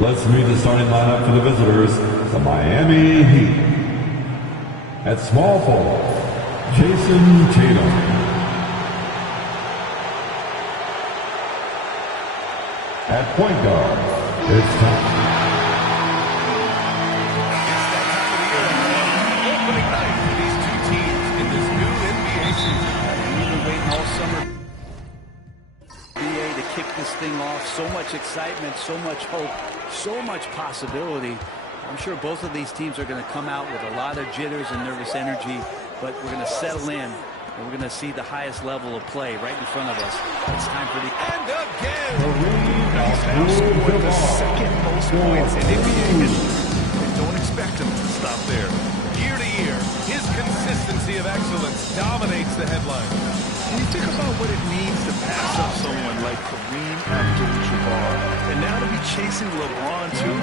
Let's meet the starting lineup for the visitors, the Miami Heat. At small forward, Jason Tatum. At point guard, it's time. It's that time of the year, opening night for these two teams in this new NBA season. And we've been waiting all summer to kick this thing off. So much excitement, so much hope, so much possibility. I'm sure both of these teams are going to come out with a lot of jitters and nervous energy, but we're going to settle in, and we're going to see the highest level of play right in front of us. It's time for the... And again! He's now scored the second most points in NBA history. And don't expect him to stop there. Year to year, his consistency of excellence dominates the headlines. When you think about what it means to pass up someone like Kareem Abdul-Jabbar, and now to be chasing LeBron too,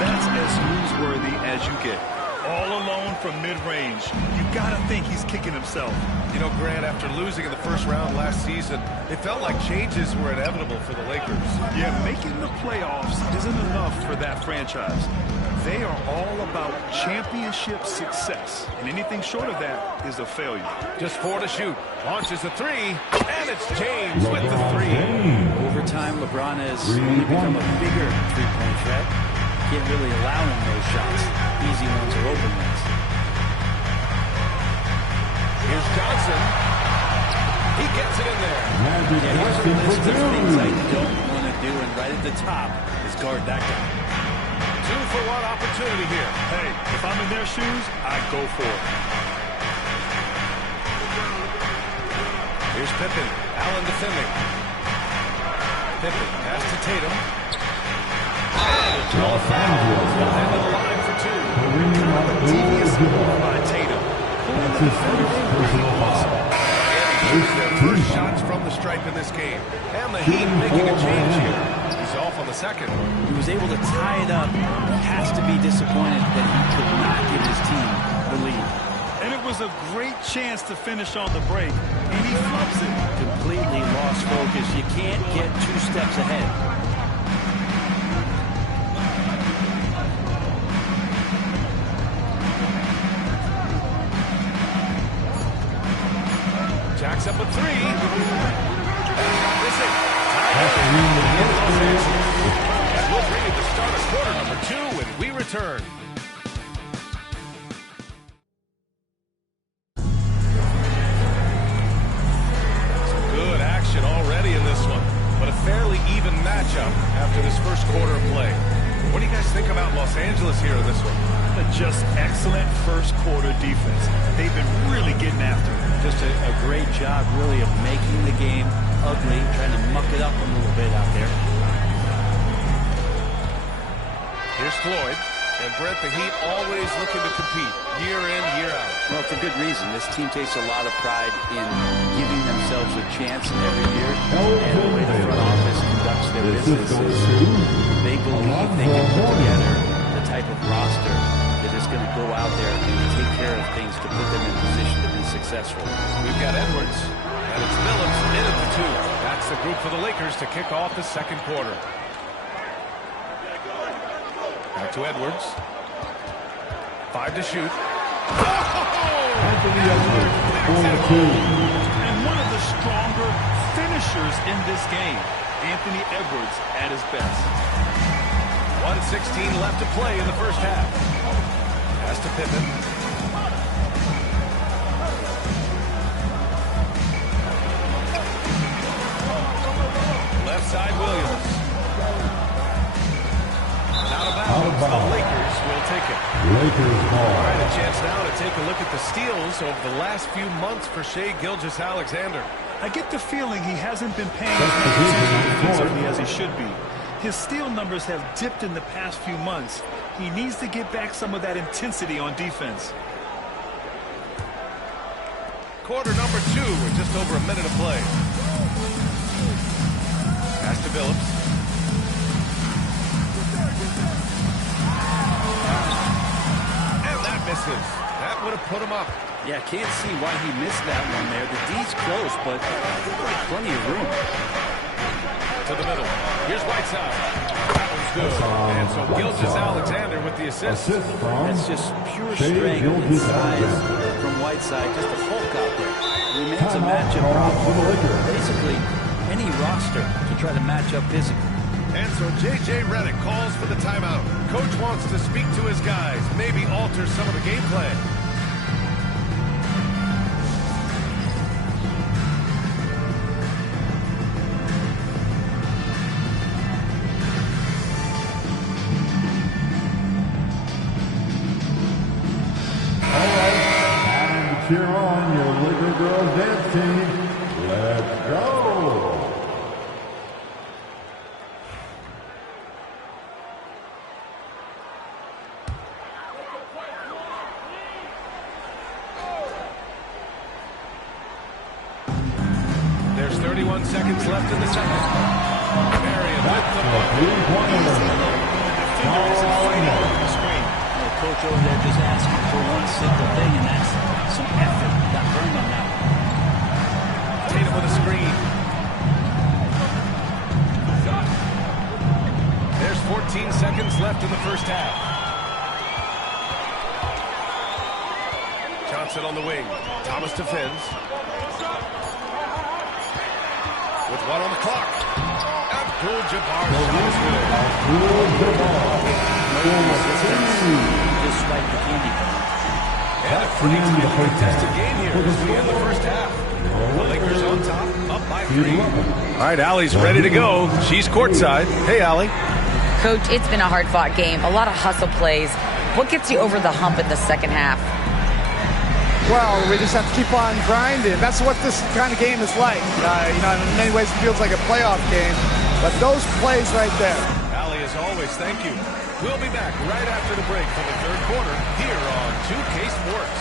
that's as newsworthy as you get. All alone from mid-range. You gotta think he's kicking himself. You know, Grant, after losing in the first round last season, it felt like changes were inevitable for the Lakers. Yeah, making the playoffs isn't enough for that franchise. They are all about championship success, and anything short of that is a failure. Just 4 to shoot. Launches a 3, and it's James with the 3. Over time, LeBron has only become a bigger three-point threat. Can't really allow him those shots. Easy ones or open ones. Here's Johnson. He gets it in there. Yeah, here's a list of things I don't want to do, and right at the top is guard that guy. 2-for-1 opportunity here. Hey, if I'm in their shoes, I go for it. Here's Pippen. Allen defending. Pippen pass to Tatum. And Los Angeles. head to the line for 2. Devious move by Tatum. That's his first personal foul. Their first shots from the stripe in this game. And the Heat making a change here. He's off on the second. He was able to tie it up. He has to be disappointed that he could not give his team the lead. And it was a great chance to finish on the break, and he flubs it. Completely lost focus. You can't get 2 steps ahead. Jacks up a 3. Missing. And we'll bring you the start of quarter number 2 when we return. Some good action already in this one, but a fairly even matchup after this first quarter of play. What do you guys think about Los Angeles here in this one? Just excellent first quarter defense. They've been really getting after it. Just a great job, really, of making the game ugly, trying to muck it up a little bit out there. Here's Floyd. And Brent, the Heat always looking to compete year in, year out. Well, for good reason. This team takes a lot of pride in giving themselves a chance every year. And the way the front office conducts their business is they believe they can put together the type of roster that is going to go out there and take care of things to put them in position to be successful. We've got Edwards, and it's Phillips in at the 2. That's the group for the Lakers to kick off the second quarter. Back to Edwards. 5 to shoot. Anthony Edwards, 4-2. And one of the stronger finishers in this game, Anthony Edwards at his best. 1:16 left to play in the first half. Pass to Pippen. Left side, Williams. Out of bounds. The Lakers will take it. Lakers ball. All right, a chance now to take a look at the steals over the last few months for Shai Gilgeous-Alexander. I get the feeling he hasn't been paying as much attention defensively as he should be. His steal numbers have dipped in the past few months. He needs to get back some of that intensity on defense. Quarter number 2 with just over a minute of play. Pass to Phillips. And that misses. That would have put him up. Yeah, can't see why he missed that one there. The D's close, but plenty of room. To the middle. Here's Whiteside. That one's good. And so Gilgeous-Alexander with the assist. That's just pure strength and size from Whiteside. Just a Hulk out there. Remains a matchup problem. Basically, any roster to try to match up physically. And so J.J. Redick calls for the timeout. Coach wants to speak to his guys, maybe alter some of the game plan. Cheer on your Laker girls dance team. Let's go. There's 31 seconds left in the second. Marion with the ball. Coach over there just asking for one simple thing, and that's some effort. Got burned on that one. Tatum with a screen. There's 14 seconds left in the first half. Johnson on the wing. Thomas defends. With one on the clock. Abdul-Jabbar shot Just like the candy bar. and a pretty contested game here as we end the first half. The Lakers on top, up by 3. All right, Allie's ready to go. She's courtside. Hey, Allie. Coach, it's been a hard-fought game. A lot of hustle plays. What gets you over the hump in the second half? Well, we just have to keep on grinding. That's what this kind of game is like. In many ways, it feels like a playoff game. But those plays right there. Allie, as always, thank you. We'll be back right after the break for the third quarter here on 2K Sports.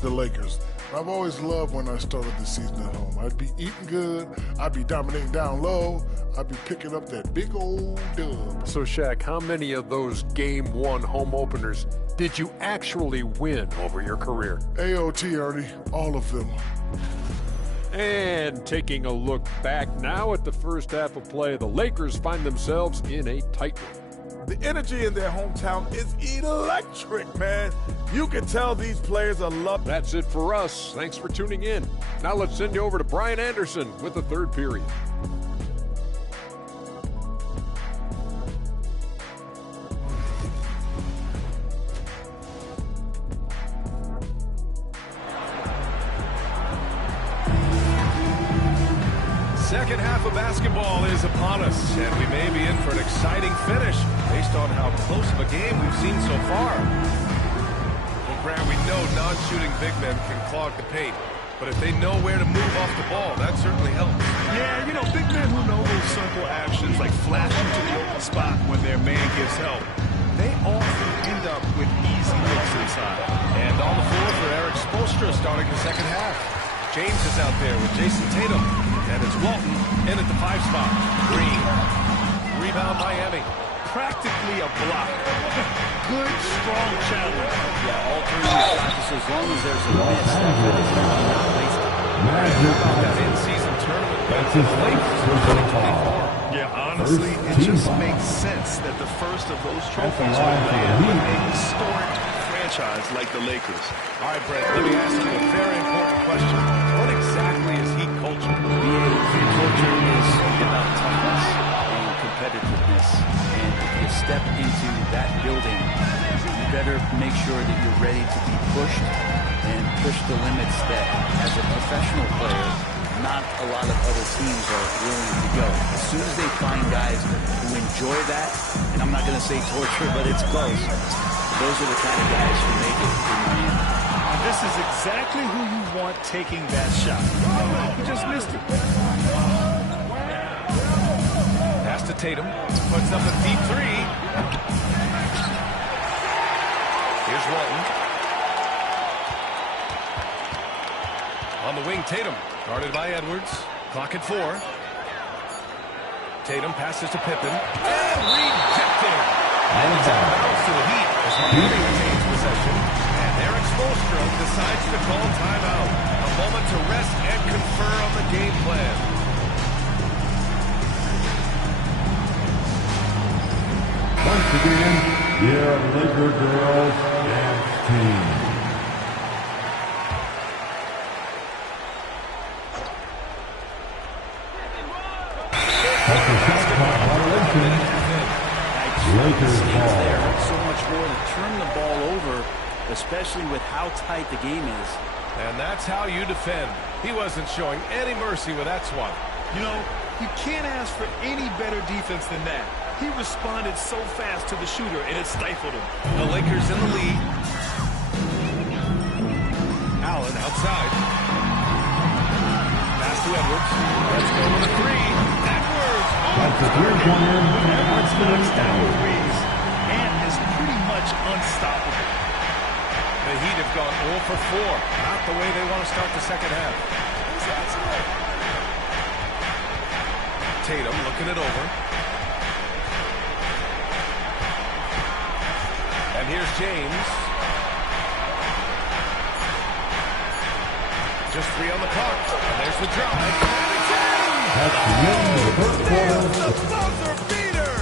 The Lakers. I've always loved when I started the season at home. I'd be eating good, I'd be dominating down low, I'd be picking up that big old dub. So, Shaq, how many of those Game 1 home openers did you actually win over your career? AOT, Ernie, all of them. And taking a look back now at the first half of play, the Lakers find themselves in a tight one. The energy in their hometown is electric, man. You can tell these players are loved. That's it for us. Thanks for tuning in. Now let's send you over to Brian Anderson with the third period. Second half of basketball is upon us, and we may be in for an exciting finish based on how close of a game we've seen so far. Well, Grant, we know non-shooting big men can clog the paint, but if they know where to move off the ball, that certainly helps. Yeah, big men who know those simple actions like flashing to the open spot when their man gives help, they often end up with easy looks inside. And on the floor for Eric Spoelstra starting the second half. James is out there with Jason Tatum. And it's Walton in at the 5 spot. Green. Rebound Miami. Practically a block. Good, strong challenge. Yeah, altering the practice as long as there's a miss. That is not wasted. That in-season tournament. That's his Yeah, honestly, it just makes sense that the first of those trophies will land with a historic franchise like the Lakers. All right, Brett, let me ask you a very important question. What exactly is Heat culture? Heat culture is about toughness and competitiveness. And if you step into that building, you better make sure that you're ready to be pushed and push the limits that, as a professional player, not a lot of other teams are willing to go. As soon as they find guys who enjoy that, and I'm not going to say torture, but it's close, those are the kind of guys who make it in Miami. This is exactly who you want taking that shot. He just missed it. Pass to Tatum. Puts up a deep 3. Here's Walton. On the wing, Tatum. Guarded by Edwards. Clock at 4. Tatum passes to Pippen. And rejected. And it's out of bounds to the Heat as Miami retains possession. And Eric Spoelstra decides to call timeout. A moment to rest and confer on the game plan. Once again, your Laker girls dance team. That's a shot clock violation. Lakers ball. So much more to turn the ball over, especially with how tight the game is. And that's how you defend. He wasn't showing any mercy with that swat. You know, you can't ask for any better defense than that. He responded so fast to the shooter, and it stifled him. The Lakers in the lead. Allen outside. Pass to Edwards. Let's go with a three. Edwards. That's a three-pointer. Edwards knocks down threes and is pretty much unstoppable. The Heat have gone 0 for 4. Not the way they want to start the second half. Tatum looking it over. And here's James. Just 3 on the clock. And there's the drive. And it's in! That's the end of the first quarter. The buzzer beater!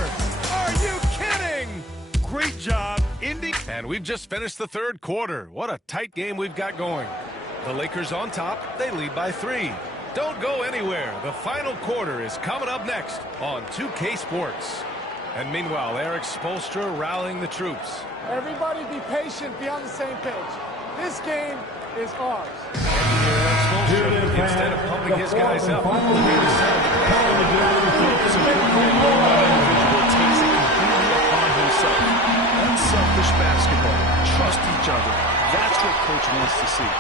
Are you kidding? Great job ending. And we've just finished the third quarter. What a tight game we've got going. The Lakers on top. They lead by 3. Don't go anywhere. The final quarter is coming up next on 2K Sports. And meanwhile, Eric Spoelstra rallying the troops. Everybody be patient, be on the same page. This game is ours. Instead of pumping his guys up, unselfish basketball. Trust each other. That's what Coach wants to see.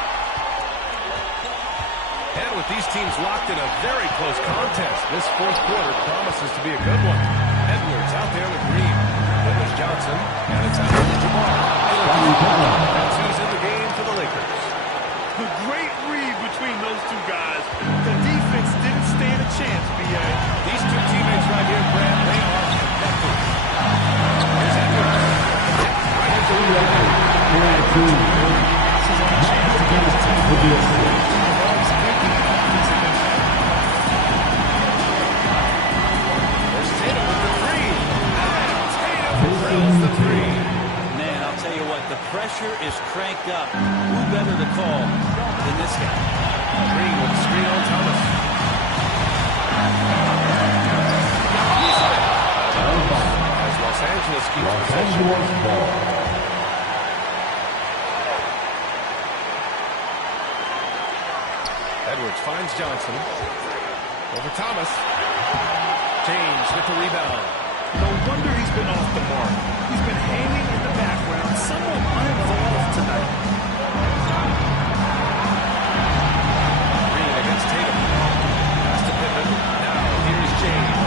And with these teams locked in a very close contest, this fourth quarter promises to be a good one. Edwards out there with Green. Then there's Johnson, and it's out to Jabbar. That's who's in the game for the Lakers. A great read between those two guys. The defense didn't stand a chance, B.A. These two teammates right here, Brad, they are connected. Here's Edwards. Right into the record. Passes on a chance to get his team. There's Tatum with the three. And Tatum drills the three. Man, I'll tell you what, the pressure is cranked up. Who better to call than this guy? Green with the screen on Thomas. As Los Angeles keeps possession. Edwards finds Johnson. Over Thomas. James with the rebound. No wonder he's been off the mark. He's been hanging in the background, somewhat uninvolved tonight. Green against Tatum. Pass to Pippen. Now here's James.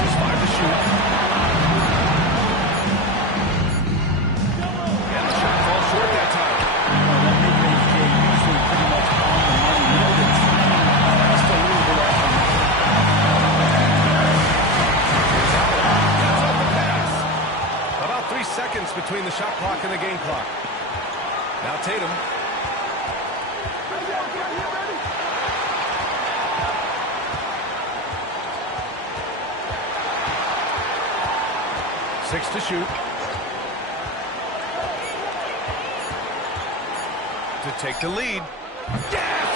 Just 5 to shoot. And the shot falls short that time. That mid-range game usually pretty much on the money. You know the timing just a little bit off. That's off the pass. About 3 seconds between the shot clock and the game clock. Now Tatum. Six to shoot. To take the lead. Yes!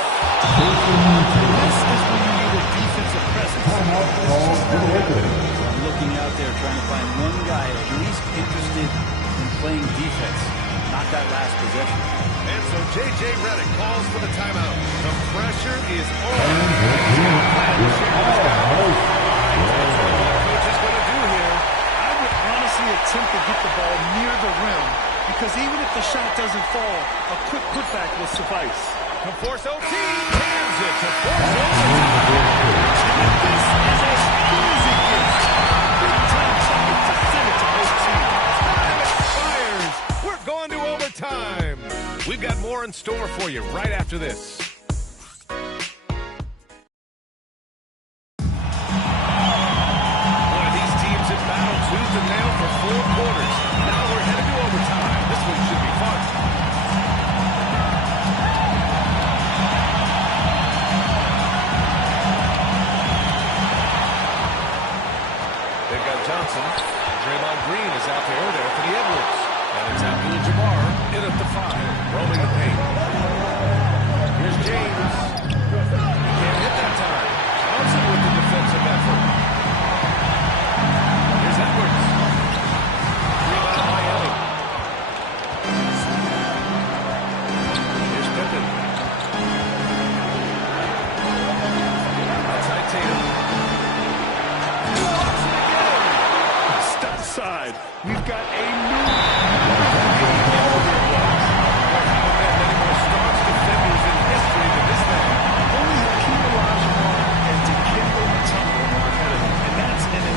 This is when you need a defensive presence. I'm looking out there trying to find one guy at least interested in playing defense, not that last possession. And so J.J. Redick calls for the timeout. The pressure is on. He's got a plan to share this down. That's what the coach is going to do here. I would honestly attempt to get the ball near the rim because even if the shot doesn't fall, a quick putback will suffice. To force OT. Hands it to force overtime. This is as good as it gets. Big time bucket to send it to OT. Time expires. We're going to overtime. We've got more in store for you right after this. One of these teams have battled tooth and nail for 4 quarters. Now we're headed to overtime. This one should be fun. Johnson. Draymond Green is out there to Anthony Edwards. And it's Abdul-Jabbar in at the 5, roaming the paint. Here's James. He can't hit that time. Johnson with the defensive effort. Here's Edwards. Rebound Miami. Here's Pippen. Outside Tatum. Johnson again. Step aside. We've got a new...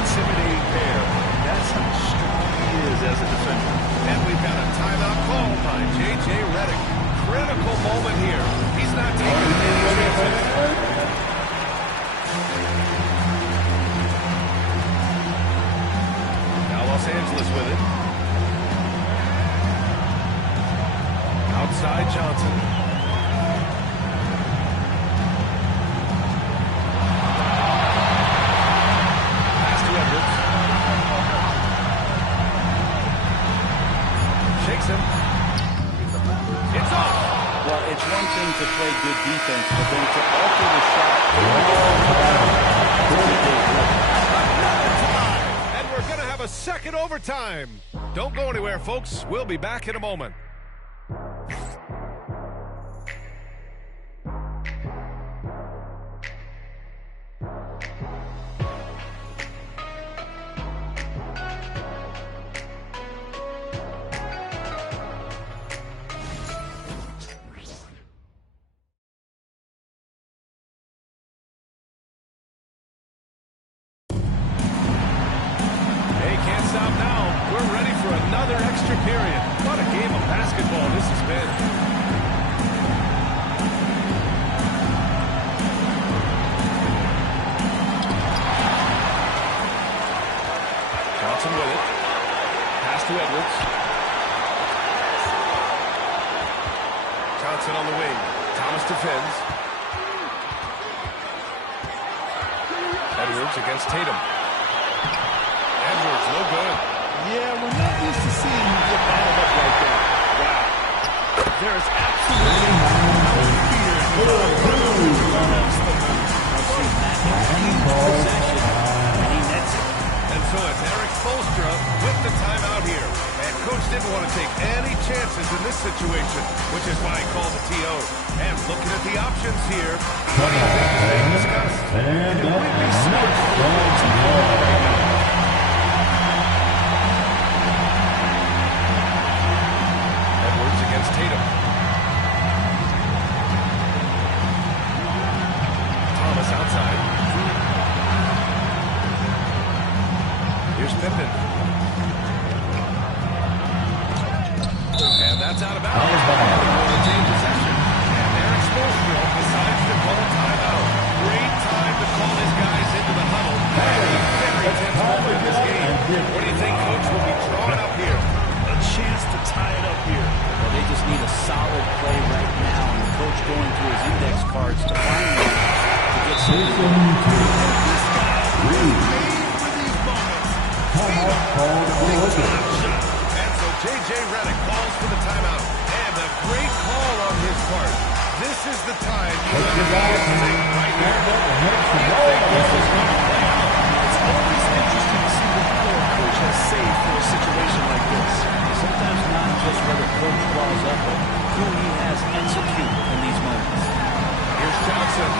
Intimidating pair. That's how strong he is as a defender. And we've got a timeout call by J.J. Redick. Critical moment here. He's not taking any chances. Now Los Angeles with it. Outside Johnson. Shakes him. It's off. Well, it's one thing to play good defense, but then to alter the shot. And we're going to have a second overtime. Don't go anywhere, folks. We'll be back in a moment. Another extra period. What a game of basketball this has been. Johnson with it. Pass to Edwards. Johnson on the wing. Thomas defends. Edwards against Tatum. Edwards, no good. Yeah, we're not used to seeing him get bottled up like that. Wow. There is absolutely no fear in the Possession, and he nets it. And so it's Eric Spoelstra with the timeout here. And Coach didn't want to take any chances in this situation, which is why he called the TO. And looking at the options here, what do you think is being discussed? And it would be smart to go to right now. Against Tatum. Thomas outside. Here's Pippen. And that's out of bounds. Will retain possession. And Eric Spoelstra decides to call a timeout. Great time to call his guys into the huddle. Very tense moment in this game. What do you think, Coach, will be drawing up here? A chance to tie it up here. Well, they just need a solid play right now, and the coach going through his index cards to find one to get something. This guy is made for these moments. And so J.J. Redick calls for the timeout. And a great call on his part. This is the time you want to take right here. I think this is going to play out. It's always interesting to see what a coach has saved for a situation like this. Sometimes not just where the coach draws up, but who he has execute in these moments. Here's Johnson.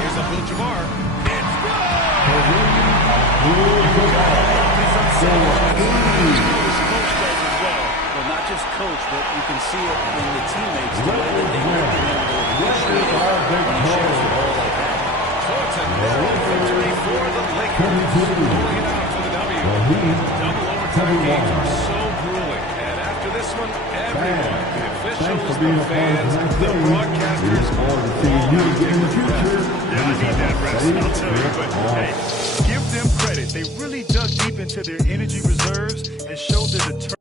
Here's Abdul-Jabbar. It's Well, not just coach, but you can see it in the teammates, the way that they work together. When he shares the ball like that. So it's a narrow victory for the Lakers. Pulling it out for the W. Double overtime games are so grueling. And after this one, everyone, the officials, the fans, the broadcasters, all in the future. Yeah, I need that rest, I'll tell you. But hey, give them credit. They really dug deep into their energy reserves and showed the determination.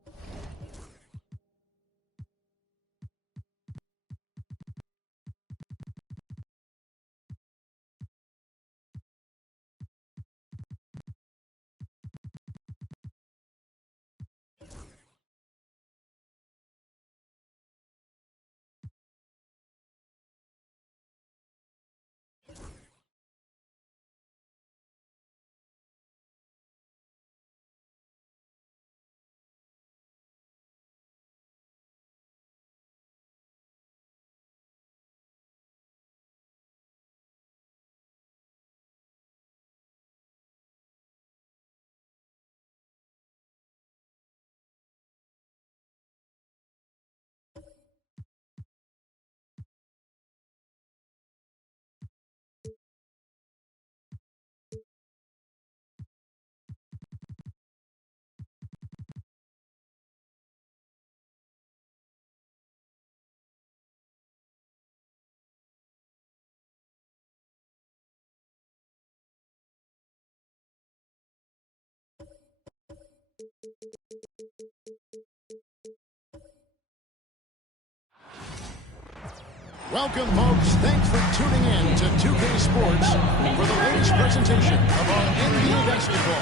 Welcome, folks. Thanks for tuning in to 2K Sports for the latest presentation of our NBA basketball.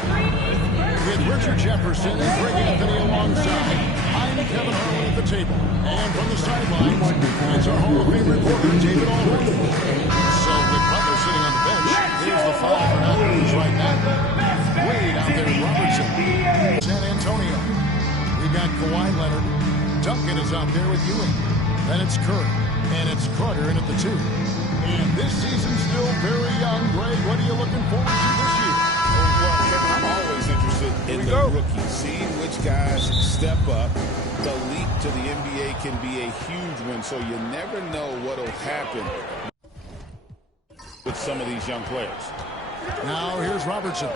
With Richard Jefferson and Greg Anthony alongside, I'm Kevin Harlan at the table. And from the sidelines, it's our Hall of Fame reporter, David Aldridge. So with Butler sitting on the bench, here's the five for not lose right now. Wade out there, Robertson. San Antonio. We got Kawhi Leonard. Duncan is out there with Ewing. Then it's Curry. And it's Carter in at the 2. And this season's still very young. Greg, what are you looking forward to this year? Well, Kevin, I'm always interested in the rookies, seeing which guys step up. The leap to the NBA can be a huge one, so you never know what will happen with some of these young players. Now here's Robertson.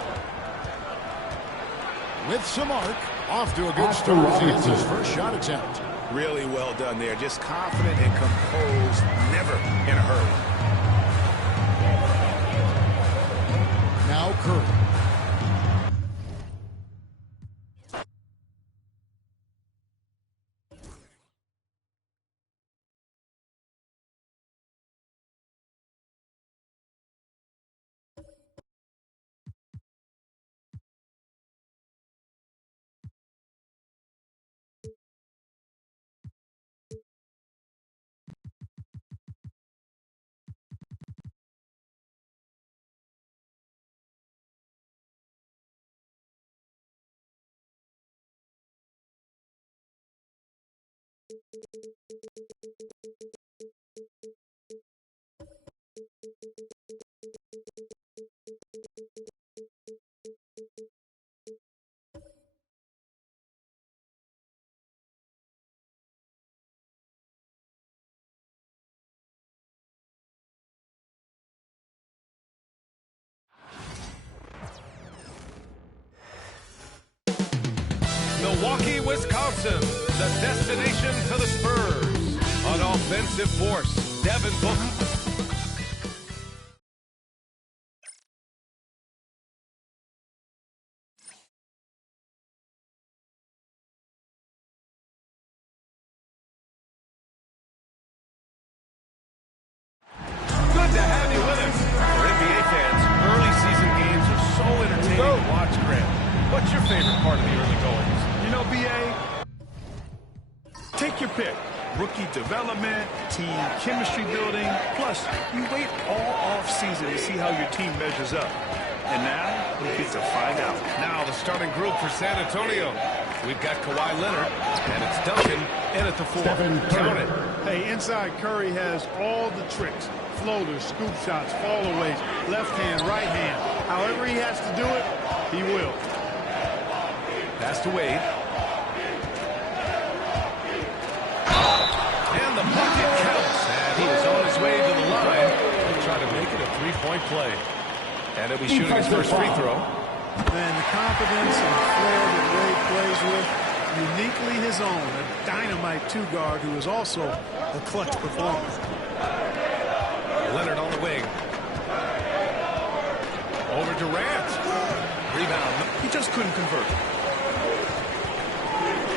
With some arc, off to a good start. He hits his first shot attempt. Really well done there. Just confident and composed, never in a hurry. Now Curry. Milwaukee, Wisconsin, the destination for the Spurs. An offensive force, Devin Booker. Good to have you with us. For NBA fans, early season games are so entertaining to watch, Grant. What's your favorite part of the early goings? You know, BA, take your pick. Rookie development, team chemistry building. Plus, you wait all off-season to see how your team measures up. And now, we get to find out. Now the starting group for San Antonio. We've got Kawhi Leonard, and it's Duncan in at the 4. Count it. Hey, inside Curry has all the tricks. Floaters, scoop shots, fallaways, left hand, right hand. However he has to do it, he will. Pass to Wade. And the bucket counts. And he is on his way to the line to try to make it a three-point play. And he'll be shooting his first free throw. Man, the confidence and flair that Wade plays with, uniquely his own. A dynamite two-guard who is also a clutch performer. Leonard on the wing. Over Durant. Rebound. He just couldn't convert.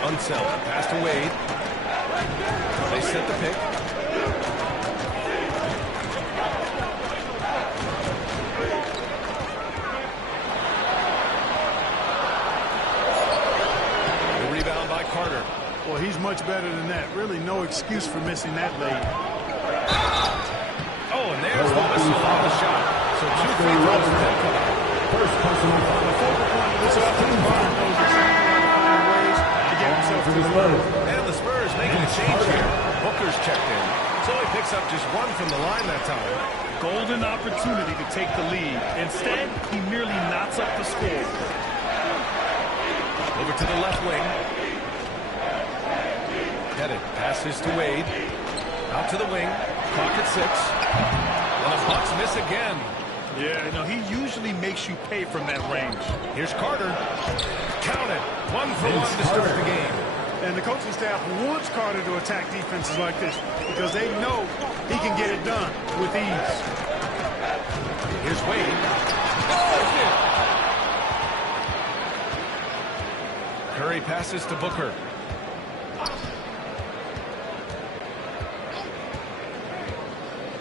Unseld. Pass to Wade. They set the pick. The rebound by Carter. Well, he's much better than that. Really no excuse for missing that lead. Oh, and there's the whistle on the shot. So 2 free throws for him. First personal foul. The focal point of this offensive line knows exactly how to find ways to get himself to the line. And the Spurs making a change here. Booker's checked in. So he picks up just 1 from the line that time. Golden opportunity to take the lead. Instead, he merely knots up the score. Over to the left wing. Headed. Passes to Wade. Out to the wing. Clock at 6. And the Bucks miss again. Yeah, you know, he usually makes you pay from that range. Here's Carter. Count it. 1 for 1 to start the game. And the coaching staff wants Carter to attack defenses like this because they know he can get it done with ease. Here's Wade. Curry passes to Booker.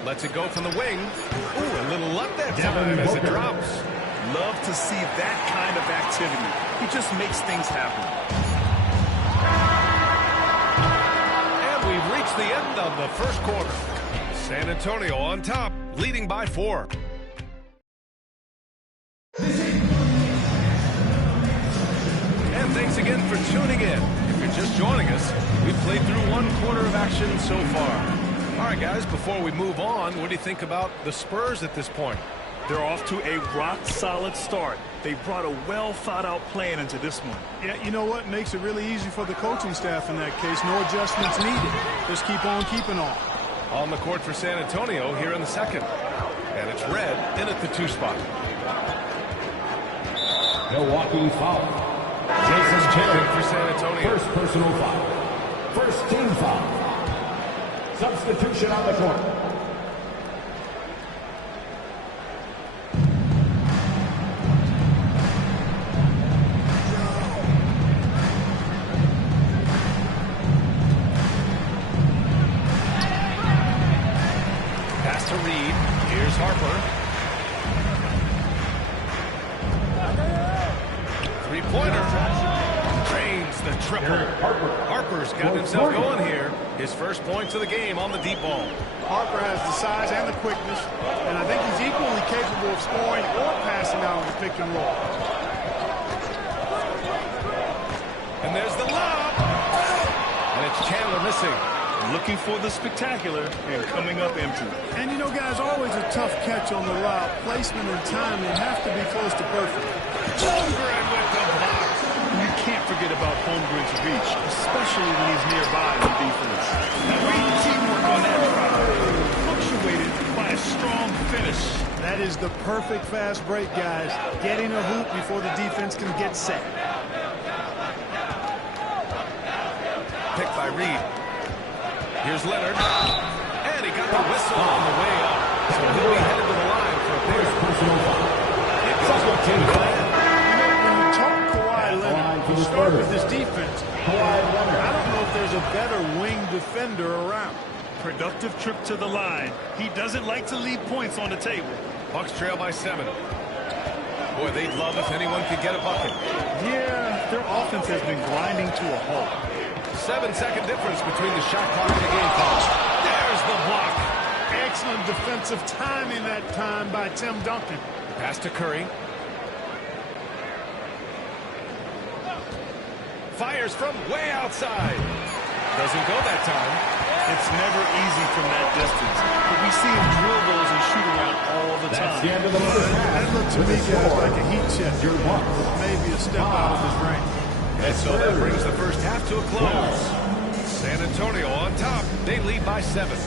Lets it go from the wing. Ooh, a little luck that time as it drops. Love to see that kind of activity. He just makes things happen. And we've reached the end of the first quarter. San Antonio on top, leading by 4. And thanks again for tuning in. If you're just joining us, we've played through 1 quarter of action so far. All right, guys, before we move on, what do you think about the Spurs at this point? They're off to a rock-solid start. They brought a well-thought-out plan into this one. Yeah, you know what? Makes it really easy for the coaching staff in that case. No adjustments needed. Just keep on keeping on. On the court for San Antonio here in the second. And it's Red in at the 2 spot. Milwaukee foul. Jason Tatum for San Antonio. First personal foul. First team foul. Substitution on the court. Pass to Reed. Here's Harper. 3-pointer. Drains the triple. Harper's got himself going here. His first points of the game on the deep ball. Harper has the size and the quickness, and I think he's equally capable of scoring or passing out on the pick and roll. And there's the lob. And it's Chandler missing. Looking for the spectacular and coming up empty. And you know, guys, always a tough catch on the lob. Placement and timing have to be close to perfect. Holmgren with the block. You can't forget about Holmgren's reach, especially when he's nearby on defense. Great teamwork on that try. Punctuated by a strong finish. That is the perfect fast break, guys. Getting a hoop before the defense can get set. Picked by Reed. Here's Leonard. And he got the whistle on the way up. So he'll be headed to the line for a big personal foul. It goes with Tim Glenn. When you talk Kawhi Leonard, you start with this defense. I don't know if there's a better wing defender around. Productive trip to the line. He doesn't like to leave points on the table. Bucks trail by 7. Boy, they'd love if anyone could get a bucket. Yeah, their offense has been grinding to a halt. 7-second difference between the shot clock and the game clock. There's the block. Excellent defensive timing that time by Tim Duncan. Pass to Curry. Fires from way outside. Doesn't go that time. It's never easy from that distance. But we see him drill those and shoot around all the time. That's the end of the first half. That looked to me, guys, like a heat check. Maybe a step out of his range. And so that brings the first half to a close. San Antonio on top. They lead by 7.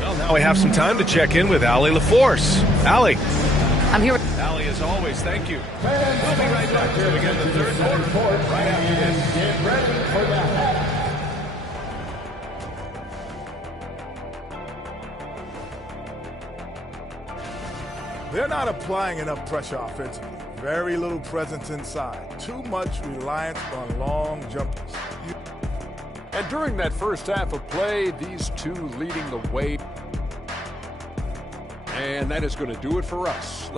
Well, now we have some time to check in with Allie LaForce. Allie. I'm here with Allie, as always, thank you. We'll be right back to begin the third quarter right after this. Get ready for the half. They're not applying enough pressure offensively. Very little presence inside. Too much reliance on long jumpers. And during that first half of play, these two leading the way. And that is going to do it for us.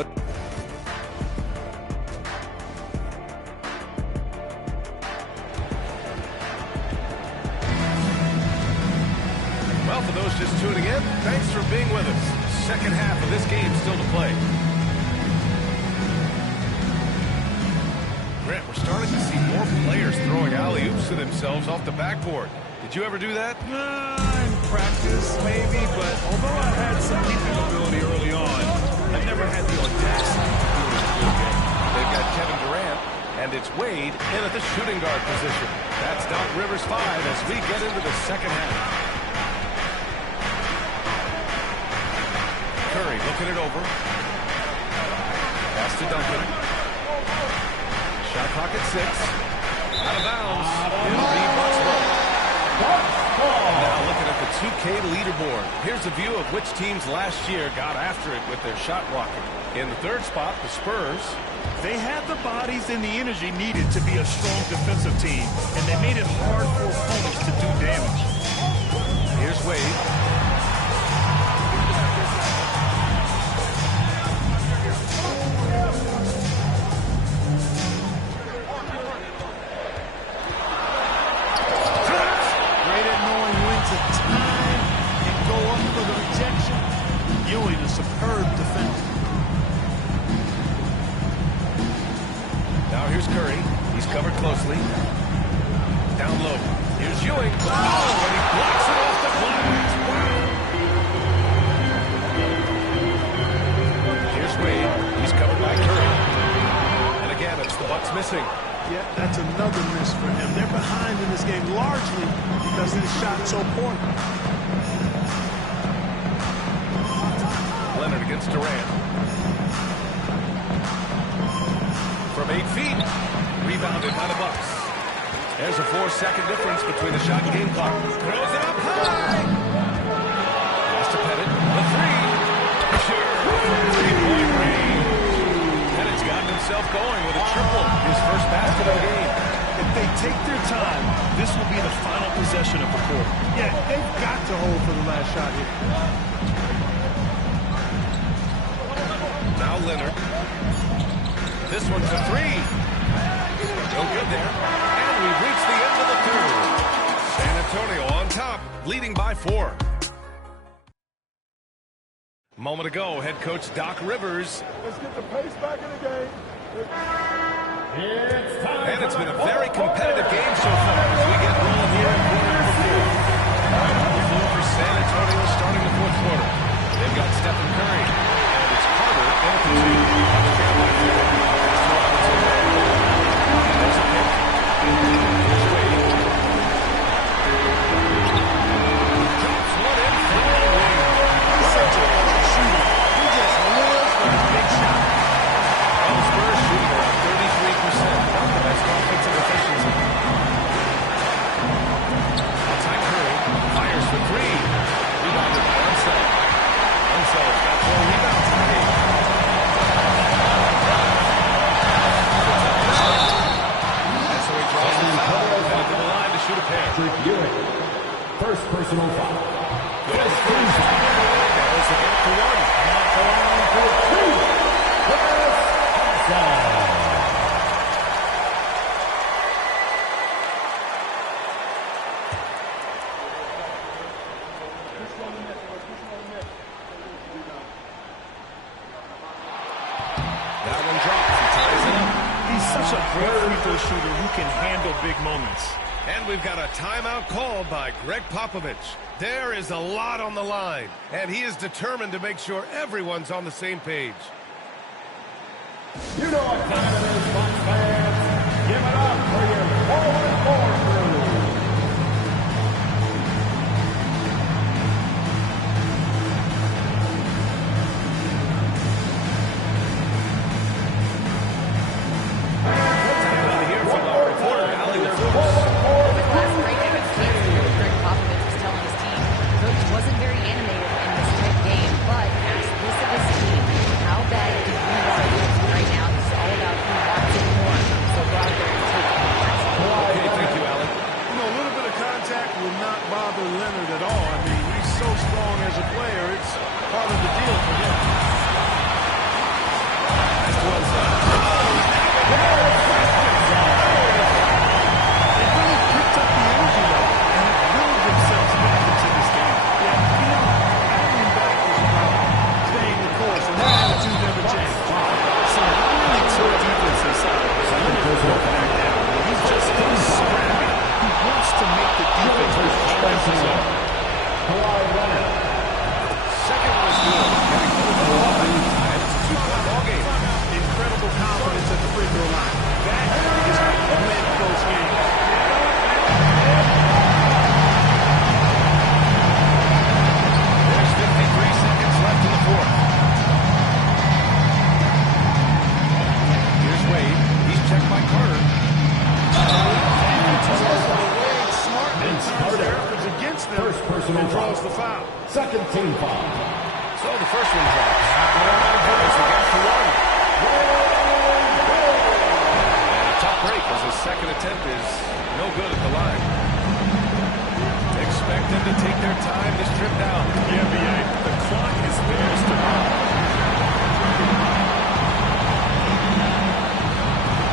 Well, for those just tuning in, thanks for being with us. Second half of this game still to play. Grant, we're starting to see more players throwing alley-oops to themselves off the backboard. Did you ever do that? In practice, maybe, but although I had some leaping ability early on, I never had the audacity to do it in a real game. They've got Kevin Durant, and it's Wade in at the shooting guard position. That's Doc Rivers 5 as we get into the second half. Curry looking it over. Pass to Duncan. Shot clock at 6. Out of bounds. It'll be Bucks ball. Now looking at the 2K leaderboard. Here's a view of which teams last year got after it with their shot blocking. In the third spot, the Spurs. They had the bodies and the energy needed to be a strong defensive team, and they made it hard for opponents to do damage. Here's Wade. Great at knowing when to time and go up for the rejection. Ewing, a superb defender. Now here's Curry. He's covered closely. Down low. Here's Ewing. Oh, and he blocks it off the glass. Here's Wade. He's covered by Curry. And again, it's the Bucks missing. Yeah, that's another miss for him. They're behind in this game largely because his shot so poor. Leonard against Durant. From 8 feet. Rebounded by the Bucks. There's a 4-second difference between the shot and game clock. Throws it up high. Pass to Pettit. The three. Sure. 3-point range. Pettit's gotten himself going with a triple. His first basket of the game. If they take their time, this will be the final possession of the quarter. Yeah, they've got to hold for the last shot here. Now Leonard. This one's a three. No good there. And we've reached the end of the third. San Antonio on top, leading by 4. Moment ago, head coach Doc Rivers. Let's get the pace back in the game. And it's been a very competitive game so far as we get rolling here in quarter number 4. On the floor for San Antonio starting the fourth quarter. They've got Stephen Curry. And it's Carter in at the 2. There's a pick. Here's Wade. Drops one in for the win. Such a good shooter. He just lives for a big shot. Well, the Spurs shooting around 33%. Not the best offensive efficiency. Outside Curry. Fires for 3. Rebounded by Unseld. Unseld's got 4 rebounds in the game. Shoot a pair. First personal foul. Goes again for 1. That one drops. He ties it up. He's such a great free throw shooter who can handle big moments. And we've got a timeout called by Greg Popovich. There is a lot on the line, and he is determined to make sure everyone's on the same page. You know what time it is, Bucks fans. Give it up for your forward crew. Wasn't very animated in this type game, but ask this of his team. How bad do you want it right now? This is all about who wants it more. So go out there and take it. Okay, thank you, Alec. You know, a little bit of contact will not bother Leonard at all. I mean, he's so strong as a player. It's part of the deal for him. That's the one side. They really picked up the energy level and willed themselves back into this game. Yeah, you know, acting back is about staying the course, and that attitude never changed. Some really tough defense inside. So Leonard goes back down. He's just scrappy. He wants to make the defense respect his own. Second was good. Getting over the line. And it's a 2-point ball game. Incredible confidence at the free throw line. That is a mid-close game. There's 53 seconds left in the fourth. Here's Wade. He's checked by Carter. First personal draws foul. the foul. Second team foul. So the first one drops. Goes again for 1. safe as his second attempt is no good at the line. Expect them to take their time this trip down. The NBA, the clock is theirs to run.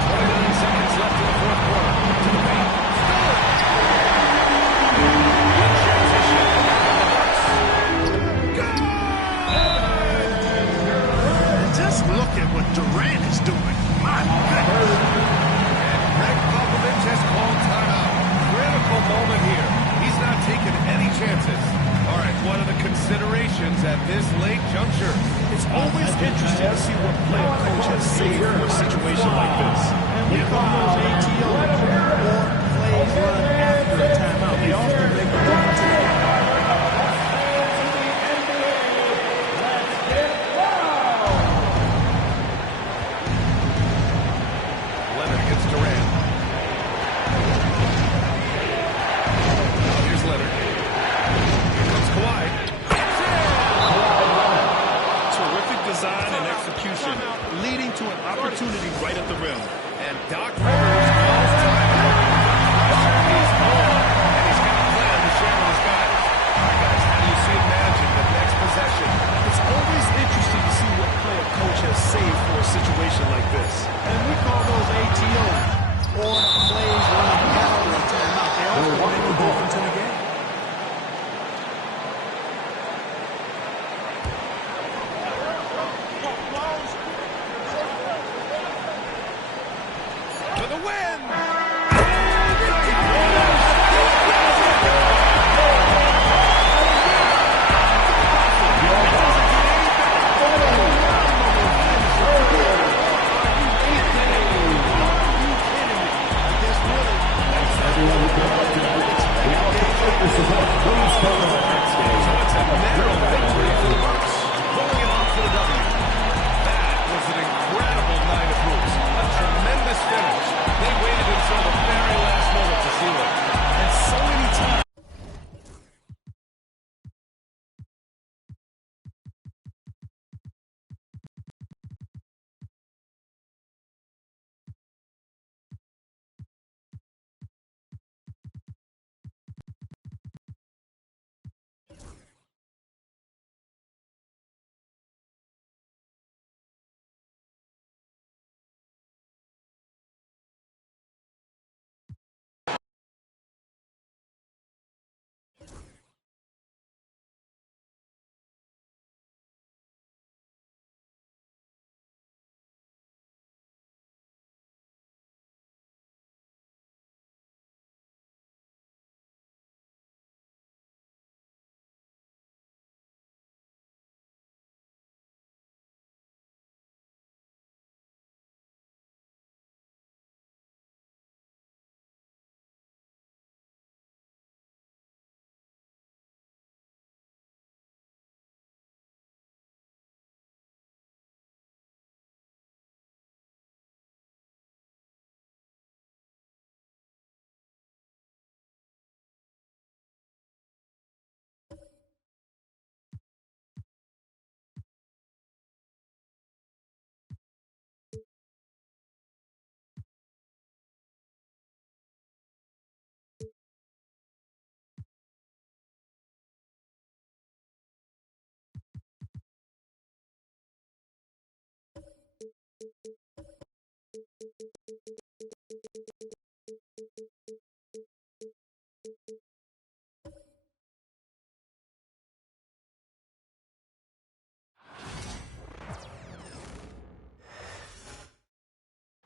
29 seconds left in the fourth quarter. To the paint. In transition. Just look at what Durant is doing. My goodness. And Greg Popovich has called timeout. Critical moment here. He's not taking any chances. All right, what are the considerations at this late juncture? It's always interesting to see what play a coach has saved for a situation like this. And we call those ATO, or plays run after a timeout. They often make the difference in the game. Leonard against Durant. Now here's Leonard. Here comes Kawhi. Terrific design and execution, leading to an opportunity right at the rim. And Doc Rivers calls timeout. Pressure is on, and he's got a plan to share with his guys. All right, guys, how do you see it managing the next possession? It's always interesting to see what play a coach has saved for a situation like this. And we call those ATO, or plays run after a timeout. They often make a difference in the game. For the win! So it's a narrow victory for the Bucks, pulling it off for the W. That was an incredible night of hoops. A tremendous finish. They waited until the very last moment to seal it. And so many times.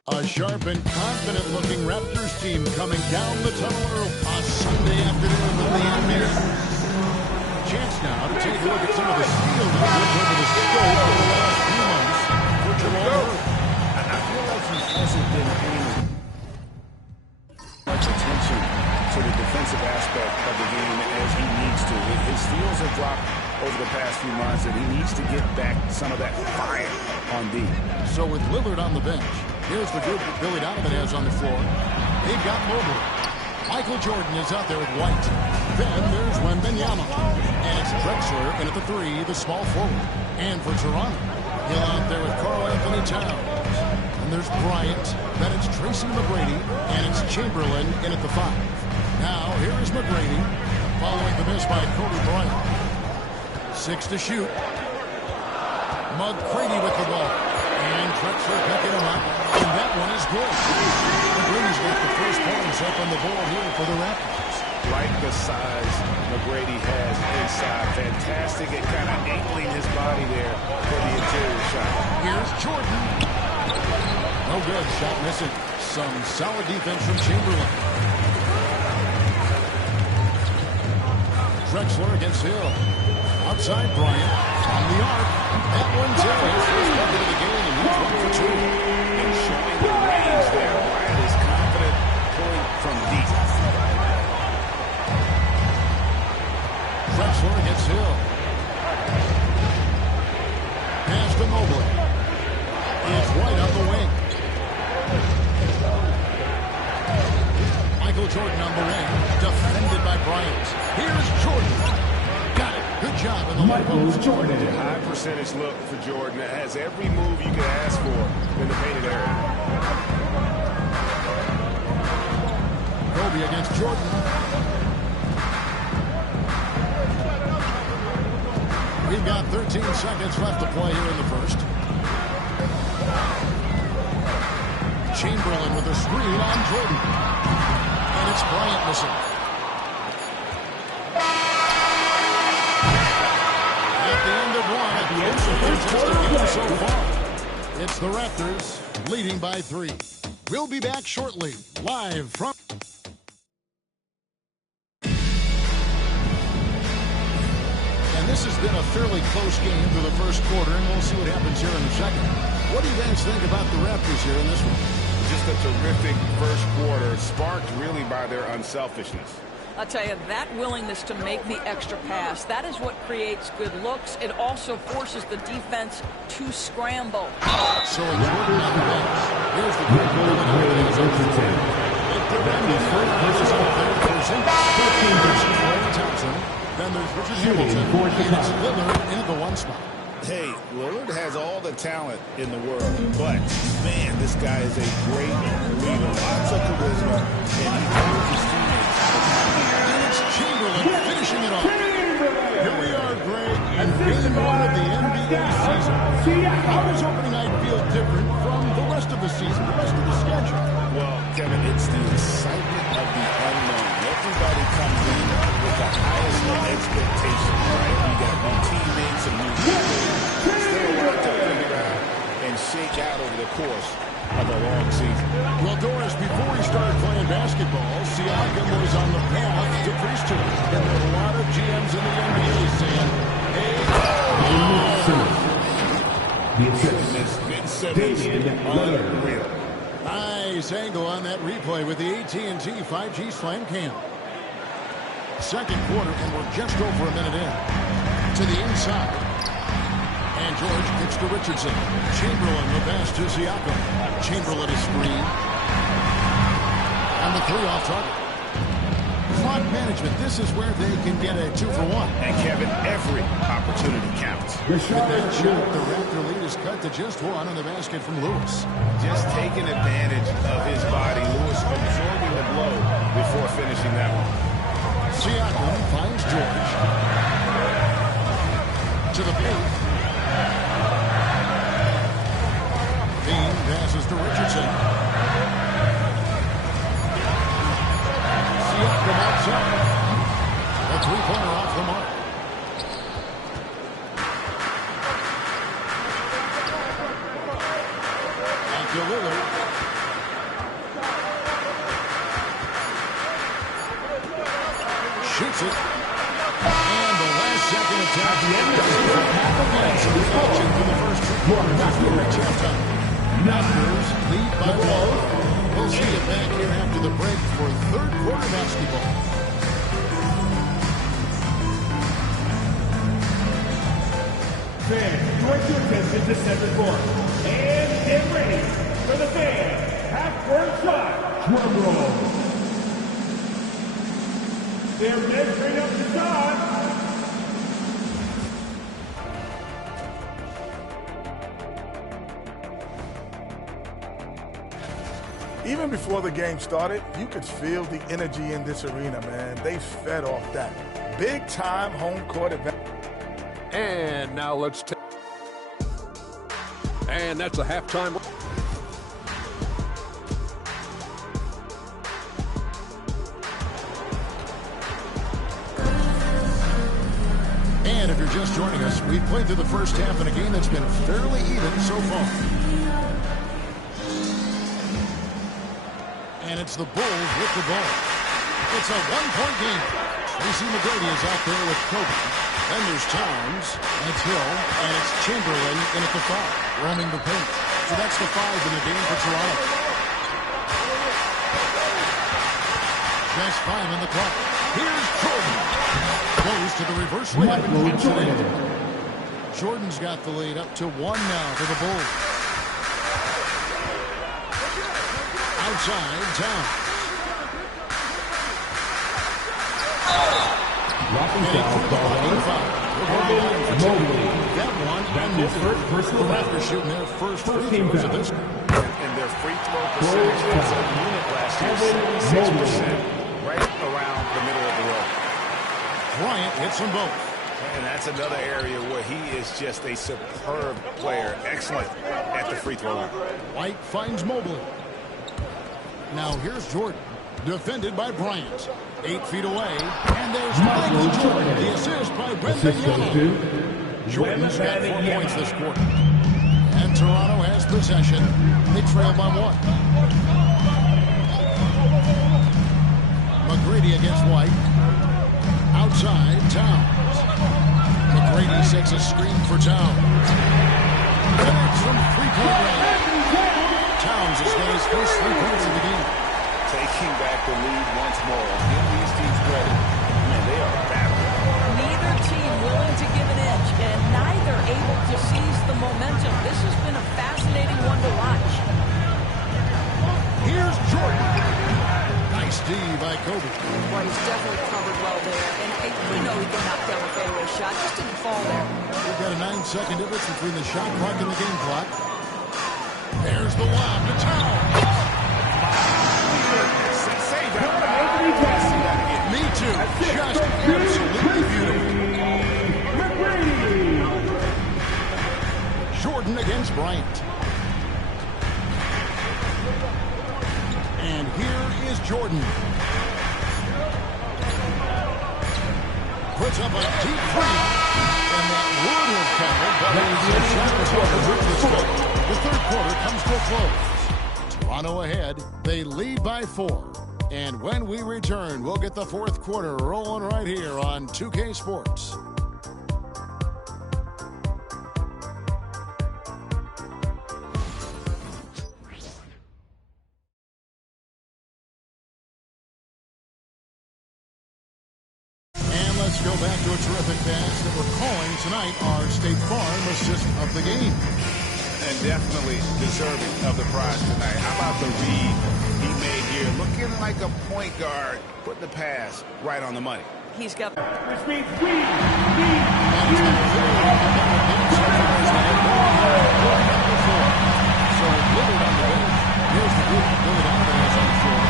A sharp and confident-looking Raptors team coming down the tunnel on Sunday afternoon with the NBA. Chance now to take a look at some of the steal numbers over the scope of the last few months for Jamal. I feel like he hasn't been paying much attention to the defensive aspect of the game as he needs to. His steals have dropped over the past few months, and he needs to get back some of that fire on D. So with Lillard on the bench, here's the group that Billy Donovan has on the floor. They've got Mobley. Michael Jordan is out there with White. Then there's Wembanyama. And it's Drexler in at the three, the small forward. And for Toronto, he'll out there with Karl Anthony Towns. And there's Bryant. Then it's Tracy McGrady. And it's Chamberlain in at the 5. Now, here is McGrady. Following the miss by Kobe Bryant. 6 to shoot. McGrady with the ball. And Drexler picking him up. And that one is good. McGrady's got the first points up on the board here for the Raptors. Like the size McGrady has inside. Fantastic at kind of angling his body there for the interior shot. Here's Jordan. No good. Shot missing. Some solid defense from Chamberlain. Drexler against Hill. Outside Bryant. On the arc. That one's in. His first bucket of the game. And he's 1 for 2. And showing the range there. Bryant is confident pulling from deep. Drexler against Hill. Pass to Mobley. It's White on the wing. Michael Jordan on the wing. Defended by Bryant. Here's Jordan. Got it. Good job in the Michael Jordan. High percentage look for Jordan. That has every move you could ask for in the painted area. Kobe against Jordan. We've got 13 seconds left to play here in the first. Chamberlain with a screen on Jordan. And it's Bryant missing. At the end of one, at the end of the game so far, it's the Raptors leading by 3. We'll be back shortly, live from... This has been a fairly close game for the first quarter, and we'll see what happens here in the second. What do you guys think about the Raptors here in this one? Just a terrific first quarter, sparked really by their unselfishness. I'll tell you, that willingness to make the extra pass, that is what creates good looks. It also forces the defense to scramble. So it's Jordan on the bench. Here's the good goal. Then there's Richard Hamilton, and it's Lillard in at the 1 spot. Hey, Lillard has all the talent in the world, but, man, this guy is a great leader. Lots of charisma, and he holds his teammates. And it's Chamberlain finishing it off. Here we are, Greg, in game 1 of the NBA season. How does opening night feel different from the rest of the season, the rest of the schedule? Well, Kevin, it's the excitement of the unknown. Everybody comes in with the highest of expectations, right? You got new teammates and new people. Still a lot to figure out and shake out over the course of a long season. Well, Doris, before he started playing basketball, Siakam was on the path to priesthood. And there are a lot of GMs in the NBA saying, hey, the assist. Ben Simmons, unreal. Nice angle on that replay with the AT&T 5G Slam Cam. Second quarter, and we're just over a minute in. To the inside. And George kicks to Richardson. Chamberlain the pass to Siakam. Chamberlain is free. And the 3 off target. Clock management. This is where they can get a 2-for-1. And Kevin, every opportunity counts. With that shot, the Raptor lead is cut to just 1 on the basket from Lewis. Just taking advantage of his body. Lewis absorbing the blow before finishing that one. Siakam finds George. To the paint. Bean passes to Richardson. Siakam outside. A 3-pointer off the mark. And to Lillard. Shoots it. And the last second attack. And some action for the first 3 quarters as we reach halftime. Raptors lead by 1. We'll see you back here after the break for third quarter basketball. Fans, direct your attention to center court. And get ready for the fans half-court shot. Drum roll. They're measuring up the shot. Even before the game started, you could feel the energy in this arena, man. They fed off that. Big time home court advantage. And now let's take. And that's a halftime. And if you're just joining us, we've played through the first half in a game that's been fairly even so far. And it's the Bulls with the ball. It's a one-point game. Tracy McGrady is out there with Kobe. Then there's Towns. That's Hill. And it's Chamberlain in at the 5, roaming the paint. So that's the 5 in the game for Toronto. Just 5 in the clock. Here's Jordan. Goes to the reverse layup and puts it in. Jordan's got the lead up to 1 now for the Bulls. Outside, Towns. That one, and his first after shooting their first free throws of this. And their free throw percentage as a unit last year, 76%, right around the middle of the road. Bryant hits them both. And that's another area where he is just a superb player. Excellent at the free throw line. White finds Mobley. Now here's Jordan, defended by Bryant. 8 feet away, and there's Michael Jordan. The assist by Brendan Young. Jordan's got 4 points this quarter. And Toronto has possession. They trail by 1. McGrady against White. Outside, Towns. McGrady sets a screen for Towns. Connects from 3-point range. Towns has got his first 3 points of the game. Taking back the lead once more. Give these teams credit. Man, they are battling. Neither team willing to give an inch, and neither able to seize the momentum. This has been a fascinating one to watch. Here's Jordan. Nice D by Kobe. Well, he's definitely covered well there, and we know he can knock down a fadeaway shot. Just didn't fall there. We've got a 9-second difference between the shot clock and the game clock. There's the lob to Towns. Me too. Just absolutely beautiful. Jordan against Bryant. And here is Jordan. Puts up a deep three. And that would have counted, but the third quarter comes to a close. Toronto ahead. They lead by 4. And when we return, we'll get the fourth quarter rolling right here on 2K Sports. And let's go back to a terrific pass that we're calling tonight our State Farm assist of the game. And definitely deserving of the prize tonight. How about the read he made here? Looking like a point guard, putting the pass right on the money. He's got... Which means we need So Lillard on the bench. Here's the group. Lillard Alvarez on the floor.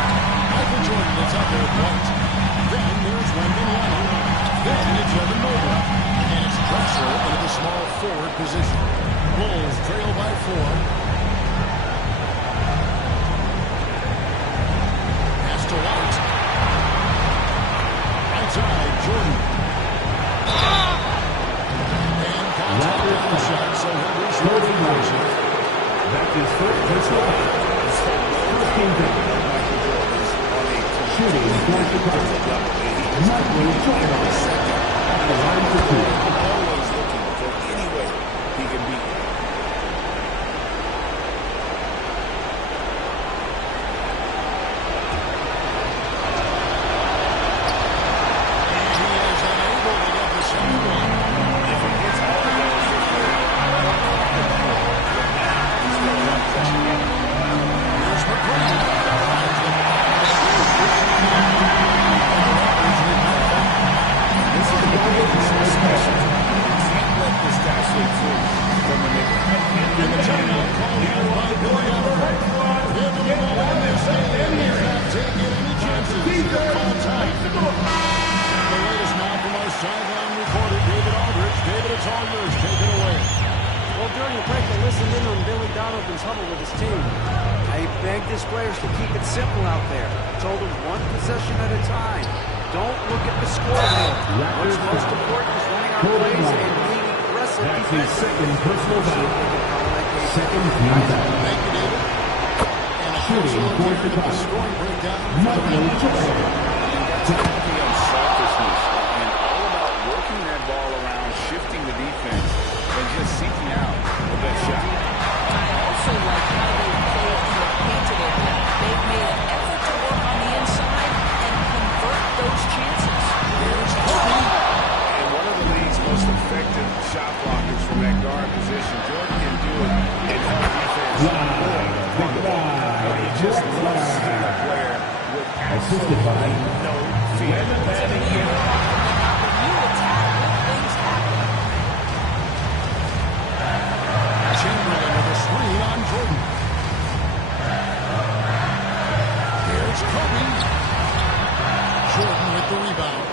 Michael Jordan is out there with White. Then there's Wembanyama. Then it's Evan Mobley. And it's Drexler into the small forward position. Bulls trail by 4. Pass to White. Outside, Jordan. And contact on the shot, so he'll be short for motion. That's his first personal foul. First team down. Shooting towards the basket. Michael Jordan at the line for 2. Always looking for any way he can beat. simple out there. Told him one possession at a time. Don't look at the scoreboard. What's most important is running our plays and being aggressive defensively. Second personal foul. Second team foul. Shooting for the top. Scoring breakdown. That's healthy unselfishness and all about working that ball around, shifting the defense, and just seeking out the best shot. I also like how they played in the painted area. They've made an effort to work on the inside and convert those chances. And one of the league's most effective shot blockers from that guard position. Jordan can do it and help defense. He just loves seeing a player with absolutely no fear. Chamberlain with a screen on Jordan. Here's Kobe. Jordan with the rebound.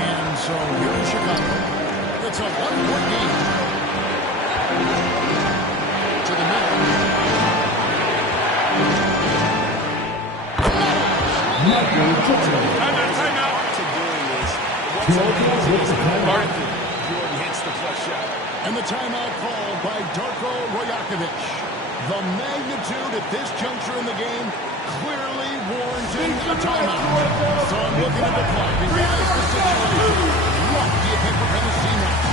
And so here in Chicago, it's a one-point game. To the middle. Timeout. To doing this, Jordan hits the clutch shot. And the timeout called by Darko Rajakovic. The magnitude at this juncture in the game clearly warranting a timeout. So I'm looking at the clock and guys, the situation. What do you think we're going to see next?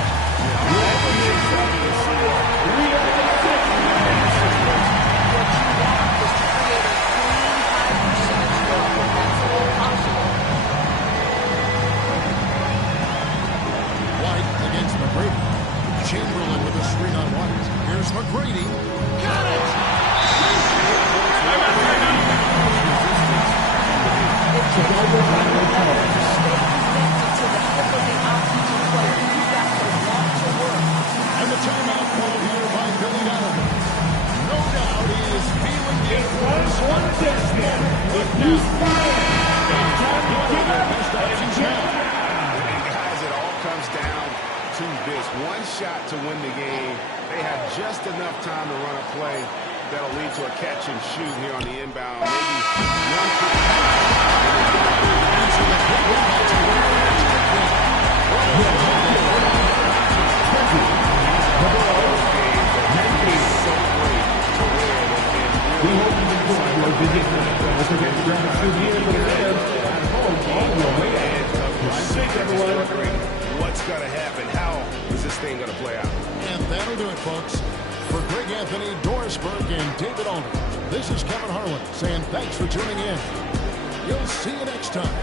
White against McGrady. Chamberlain with a screen on White. Here's McGrady. Got it! And the timeout called here by Billy Donovan. No doubt he is feeling the importance of this moment. But now, Guys, it all comes down to this one shot to win the game. They have just enough time to run a play that'll lead to a catch and shoot here on the inbound. Maybe one quick We hope you enjoy your visit. Don't forget to grab a souvenir for the fans at home all the way. Thanks, everyone. What's going to happen? How is this thing going to play out? And that'll do it, folks. For Greg Anthony, Doris Burke, and David Alden, this is Kevin Harlan saying thanks for tuning in. We'll see you next time.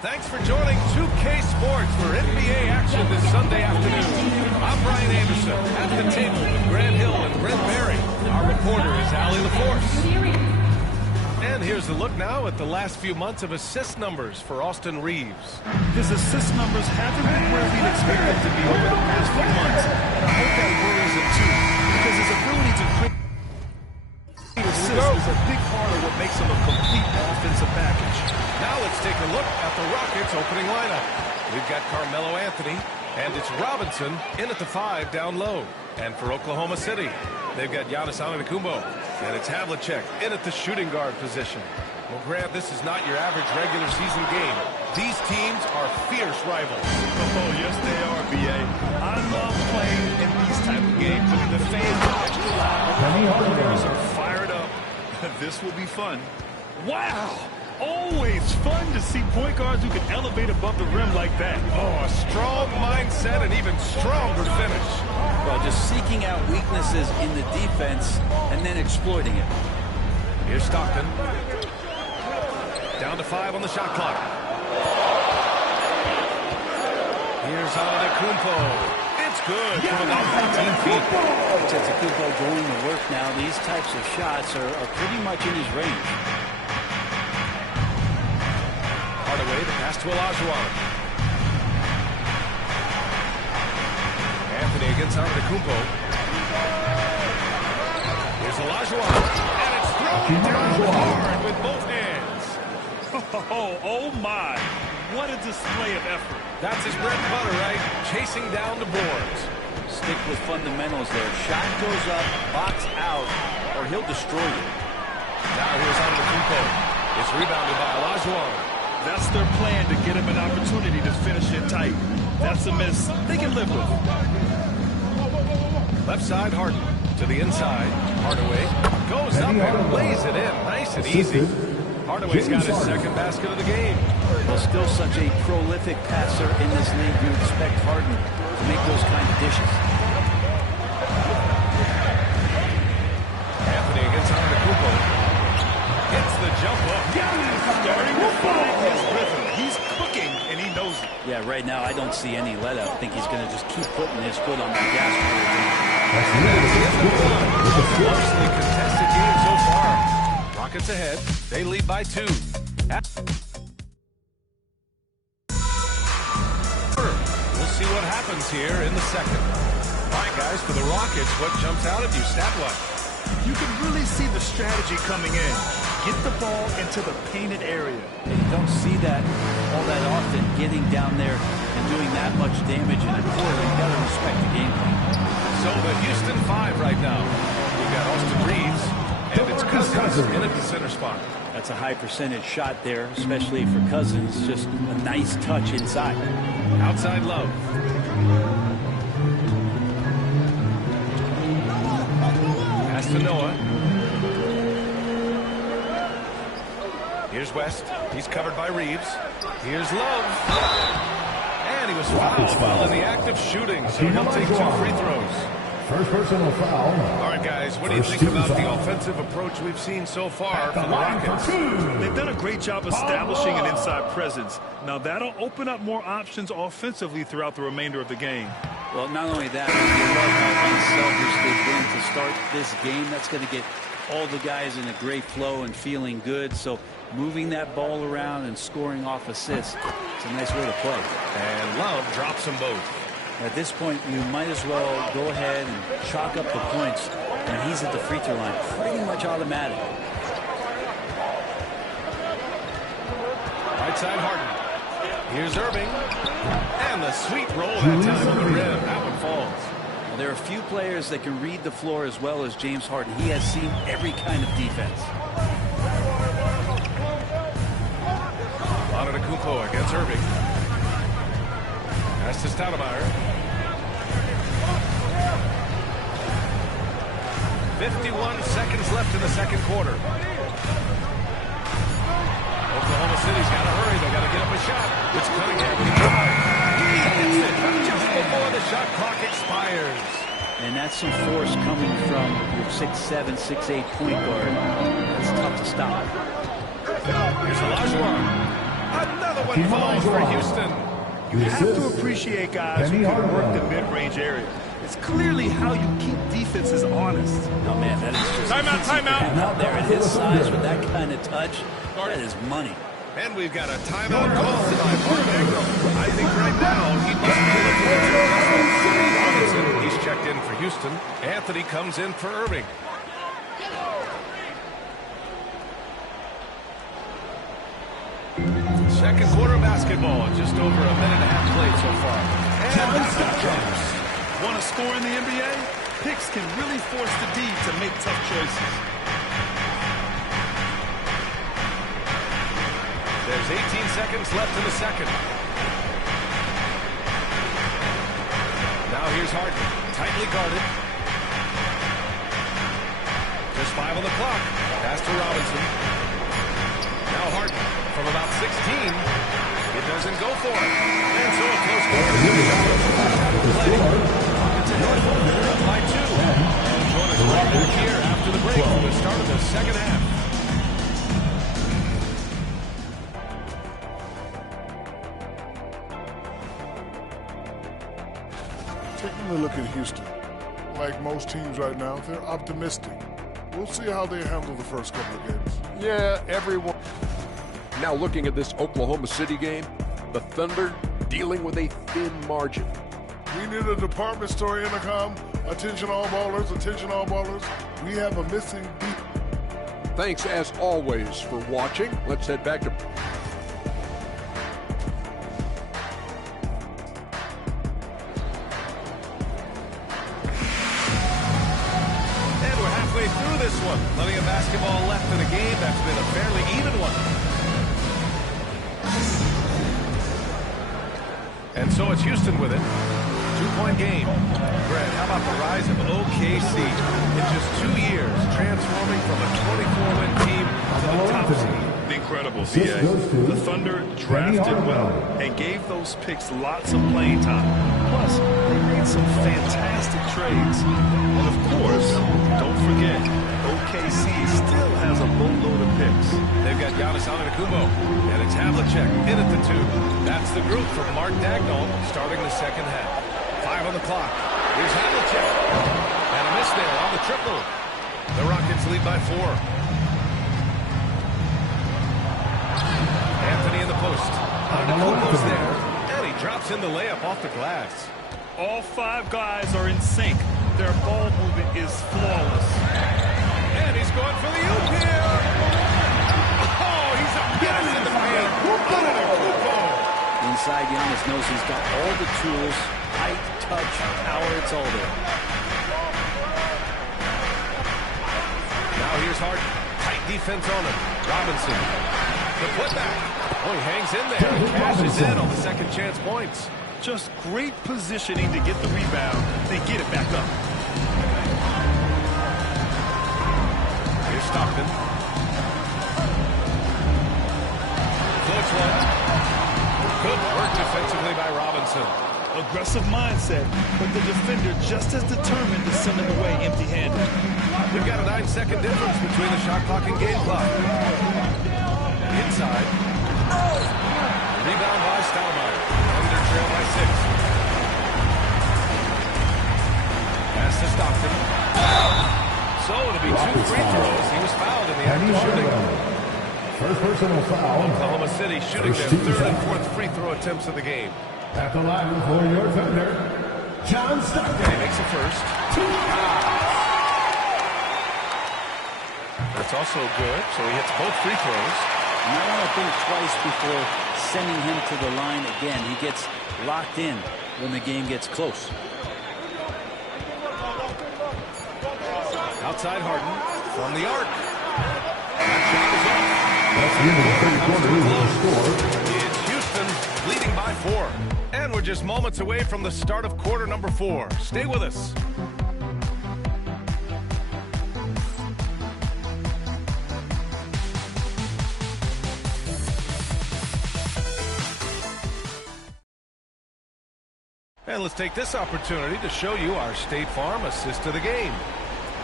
Thanks for joining 2K Sports for NBA action this Sunday afternoon. I'm Brian Anderson at the table with Grant Hill and Brent Berry. Our reporter is Allie LaForce. And here's a look now at the last few months of assist numbers for Austin Reeves. His assist numbers haven't been where we'd expect them to be over the past few months. And I hope that worries him too, because his ability to create assists is a big part of what makes him a complete offensive package. Now let's take a look at the Rockets' opening lineup. We've got Carmelo Anthony, and it's Robinson in at the 5 down low. And for Oklahoma City, they've got Giannis Antetokounmpo, and it's Havlicek in at the shooting guard position. Well, Grant, this is not your average regular season game. These teams are fierce rivals. Oh, yes, they are, B.A. I love playing in these type of games. I mean, the fans are extra loud. The players are fired up. This will be fun. Wow! Always fun to see point guards who can elevate above the rim like that. Oh, a strong mindset and even stronger finish. Well, just seeking out weaknesses in the defense and then exploiting it. Here's Stockton. Down to 5 on the shot clock. Here's Antetokounmpo. It's good from about 15 feet. Antetokounmpo going to work now. These types of shots are pretty much in his range. Hardaway, the pass to Olajuwon. Anthony against Antetokounmpo. Here's Olajuwon. And it's thrown down hard with both hands. Oh my. What a display of effort. That's his bread and butter, right? Chasing down the boards. Stick with fundamentals there. Shot goes up, box out, or he'll destroy you. Now here's Antetokounmpo. It's rebounded by Olajuwon. That's their plan, to get him an opportunity to finish it tight. That's a miss they can live with. Left side, Harden. To the inside. Hardaway goes up and lays it in. Nice and easy. Hardaway's got his second basket of the game. Well, still such a prolific passer in this league. You expect Harden to make those kind of dishes. Anthony against Antetokounmpo. Hits the jump up. Starting to find his rhythm. He's cooking, and he knows it. Yeah, right now I don't see any let up. I think he's going to just keep putting his foot on the gas pedal. Closely contested game so far. Rockets ahead. They lead by 2. We'll see what happens here in the second. All right, guys, for the Rockets, what jumps out at you stat-wise? You can really see the strategy coming in. Get the ball into the painted area. And you don't see that all that often, getting down there and doing that much damage in a quarter. You've got to respect the game plan. So the Houston 5 right now. We've got Austin Reeves, and it's Cousins in at the center spot. That's a high percentage shot there, especially for Cousins. Just a nice touch inside. Outside Love. Pass to Noah. Here's West. He's covered by Reeves. Here's Love. And he was fouled while in the act of shooting, so he'll take 2 free throws. First personal foul. All right, guys, what do you think about the offensive approach we've seen so far from the Rockets? They've done a great job establishing an inside presence. Now, that'll open up more options offensively throughout the remainder of the game. Well, not only that, you love how unselfish they've been to start this game. That's going to get all the guys in a great flow and feeling good. So moving that ball around and scoring off assists, it's a nice way to play. And Love drops them both. At this point, you might as well go ahead and chalk up the points when he's at the free throw line. Pretty much automatic. Right side, Harden. Here's Irving. And the sweet roll that time on the rim. That one falls. Well, there are a few players that can read the floor as well as James Harden. He has seen every kind of defense. Antetokounmpo against Irving. Pass to Stoudemire. 51 seconds left in the second quarter. Oklahoma City's got to hurry. They got to get up a shot. It's Cunningham. He hits it just before the shot clock expires. And that's some force coming from your 6'7", 6'8" point guard. That's tough to stop. Here's Olajuwon. Another one falls for Houston. You have to appreciate guys who can work the mid-range area. It's clearly how you keep defenses honest. Oh, man, that is just timeout. Out there at his size with that kind of touch, that is money. And we've got a timeout called by Harden. I think right now he must be looking at Robinson. He's checked in for Houston. Anthony comes in for Irving. Second quarter basketball. basketball. Just over a minute and a half played so far. And that drops. Want to score in the NBA? Picks can really force the D to make tough choices. There's 18 seconds left in the second. Now here's Harden, tightly guarded. Just 5 on the clock. Pass to Robinson. Now Harden from about 16. It doesn't go for it. And so a close quarter. It's ahead. Up by 2. And join us right back here after the break for the start of the second half. Taking a look at Houston, like most teams right now, they're optimistic. We'll see how they handle the first couple of games. Yeah, everyone. Now looking at this Oklahoma City game, the Thunder dealing with a thin margin. We need a department store intercom. Attention all ballers, attention all ballers. We have a missing beat. Thanks as always for watching. Let's head back to... Through this one. Plenty of basketball left in the game. That's been a fairly even one. And so it's Houston with it. 2-point game. Brett, how about the rise of OKC in just 2 years, transforming from a 24-win team to the top seed? Incredible, CA. The Thunder drafted well and gave those picks lots of playing time. Plus, they made some fantastic trades. And of course, don't forget, OKC still has a boatload of picks. They've got Giannis Antetokounmpo, and it's Havlicek in at the 2. That's the group from Mark Dagnall starting the second half. 5 on the clock. Here's Havlicek. And a miss there on the triple. The Rockets lead by 4. Anthony in the post. Antetokounmpo's there, and he drops in the layup off the glass. All 5 guys are in sync. Their ball movement is flawless. And he's going for the oop here. Oh, he's a menace in the paint. Antetokounmpo. Inside, Giannis knows he's got all the tools, height, touch, power, it's all there. Now here's Harden. Tight defense on him. Robinson. The putback. Oh, he hangs in there and cashes in on the second chance points. Just great positioning to get the rebound, then get it back up. Here's Stockton. Floats one. Good work defensively by Robinson. Aggressive mindset, but the defender just as determined to send him away empty-handed. We've got a 9-second difference between the shot clock and game clock. Inside. Rebound by Stoudemire. Thunder trail by 6. Pass to Stockton. So it'll be 2 free throws. He was fouled in the act of shooting. First personal foul. Oklahoma City shooting their 3rd and 4th free throw attempts of the game. At the line for your Thunder, John Stockton. He makes the first. That's also good, so he hits both free throws. You don't want to think twice before sending him to the line again. He gets locked in when the game gets close. Outside Harden from the arc. That shot is off. That's the end of the third quarter. The score. It's Houston leading by 4. And we're just moments away from the start of quarter number 4. Stay with us. And let's take this opportunity to show you our State Farm assist to the game.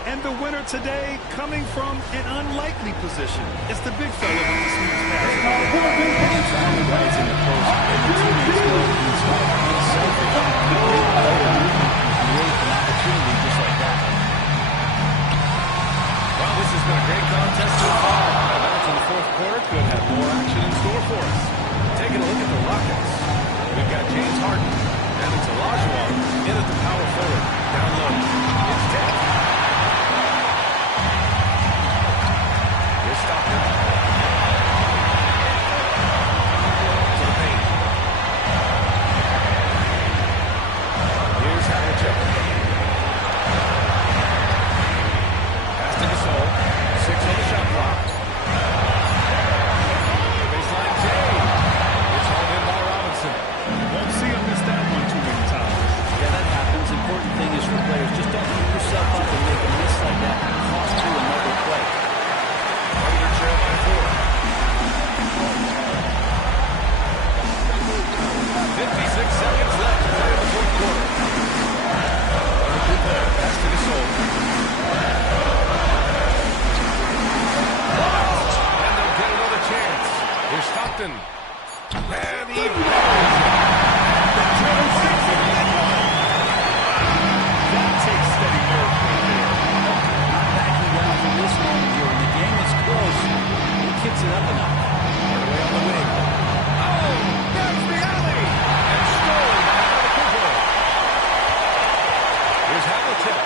And the winner today coming from an unlikely position. It's the big fella with the smooth pass. Anytime the guy's in the post, and the teammates know he's unselfish. Great player who can create an opportunity just like that. Well, this has been a great contest so far. And now to the 4th quarter could have more action in store for us. Taking a look at the Rockets. We've got James Harden. And it's Olajuwon in at the power forward. Down low. It's 10. Here's Stockton. To the paint. important thing is for players, just don't beat yourself up and make a miss like that and cost you another play. Raiders trail by 4. 56 seconds left to play in the fourth quarter. Good there. Pass to the soul. And they'll get another chance. Here's Stockton. And he That takes steady nerve right there. Not backing down from this moment here. When the game is close, he kicks it up a notch. Hardaway on the wing. Oh, there's the alley. And stolen by Antetokounmpo. Here's Havlicek.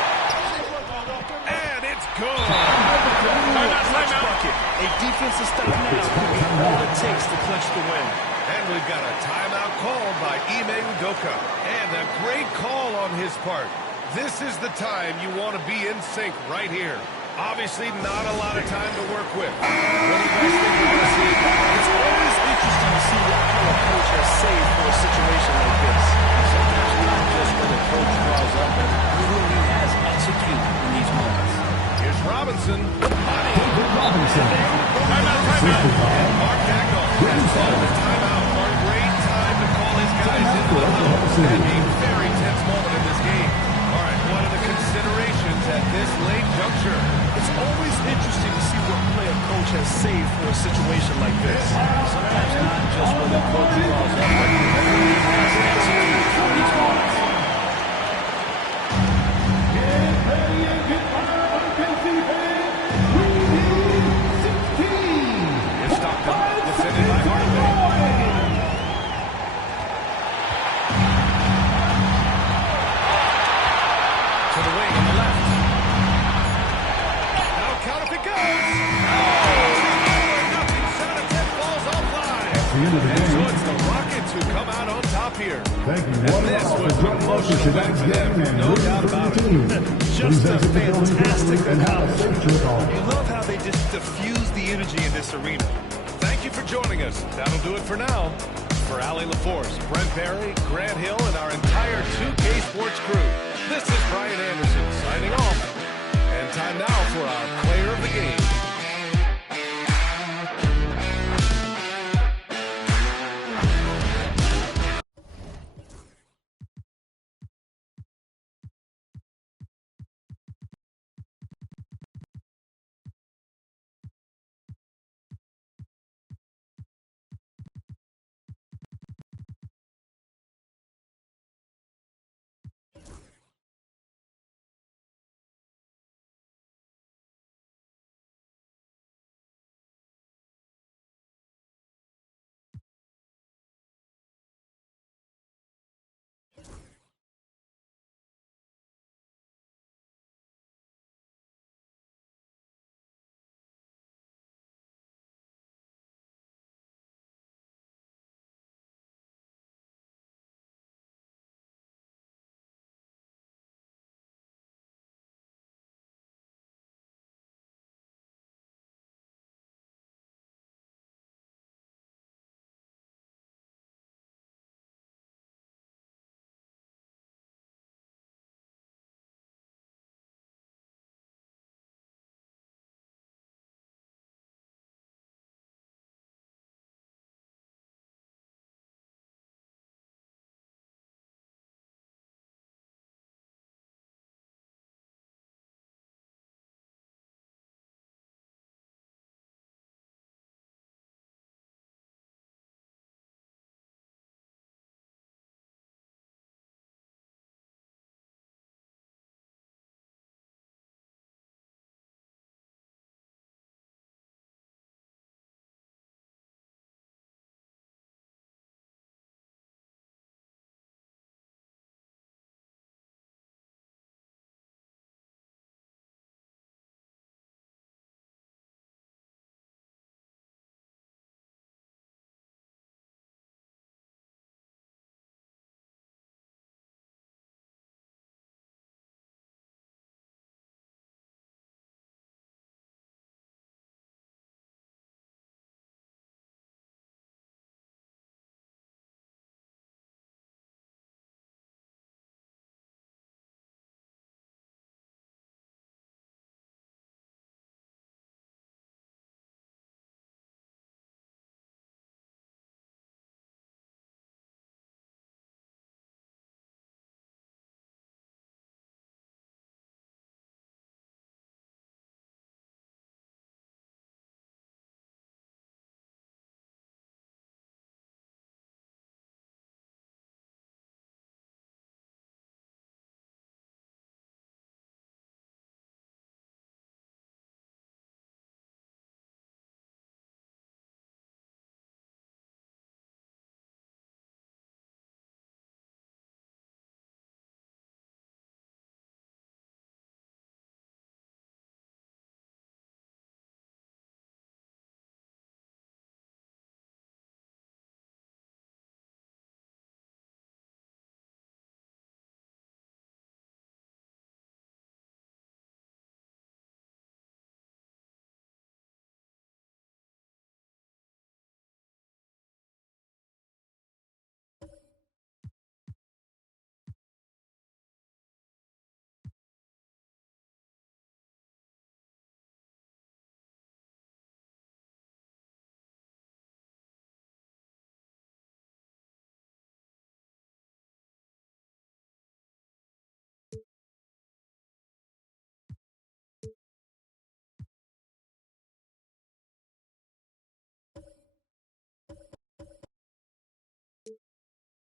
And it's good. Clutch bucket. A defensive stop now. All it takes to clutch the win. And we've got a timeout called by Ime Udoka. And a great call on his part. This is the time you want to be in sync right here. Obviously not a lot of time to work with. What do you guys think we're going to see? It's always interesting to see what color coach has saved for a situation like this. Sometimes not just where the coach draws up, but who he has execute in these moments. Here's Robinson. Robinson. And Mark Dagnall has called the timeout. A great time to call his guys into the huddle. And a very tense moment in this game. All right, what are the considerations at this late juncture? It's always interesting to see what play a coach has saved for a situation like this. Sometimes not just where the coach draws up, but who he has execute in these moments. Here's Stockton, defended by Hardaway. To the wing on the left. Now count if it goes. Oh, nothing shot attempt falls offline. And so it's the Rockets who come out on top here. Thank you. And this was an emotional win for them, no doubt about it. Just a fantastic You love how they just diffuse the energy in this arena. Thank you for joining us. That'll do it for now. For Allie LaForce, Brent Barry, Grant Hill, and our entire 2K Sports crew, this is Brian Anderson signing off. And time now for our player of the game.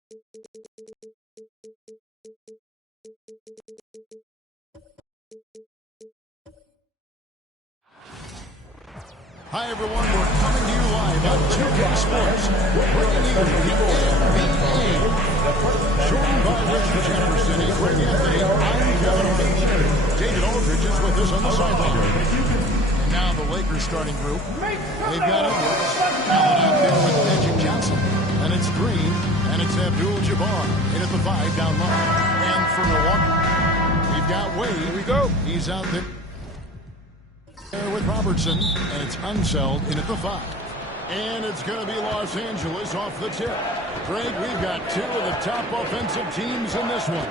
Hi, everyone. We're coming to you live on 2K Sports. We're bringing you the NBA. Joined by Richard Jefferson and Greg Anthony, I'm Kevin O'Leary. David Aldridge is with us on the sideline. And now the Lakers starting group. They've got Edwards. Allen out there with Magic Johnson. And it's Green. And it's Abdul-Jabbar. In at the 5 down low. And for Milwaukee, we've got Wade. Here we go. He's out there with Robertson, and it's Unseld in at the 5. And it's going to be Los Angeles off the tip. Greg, we've got two of the top offensive teams in this one.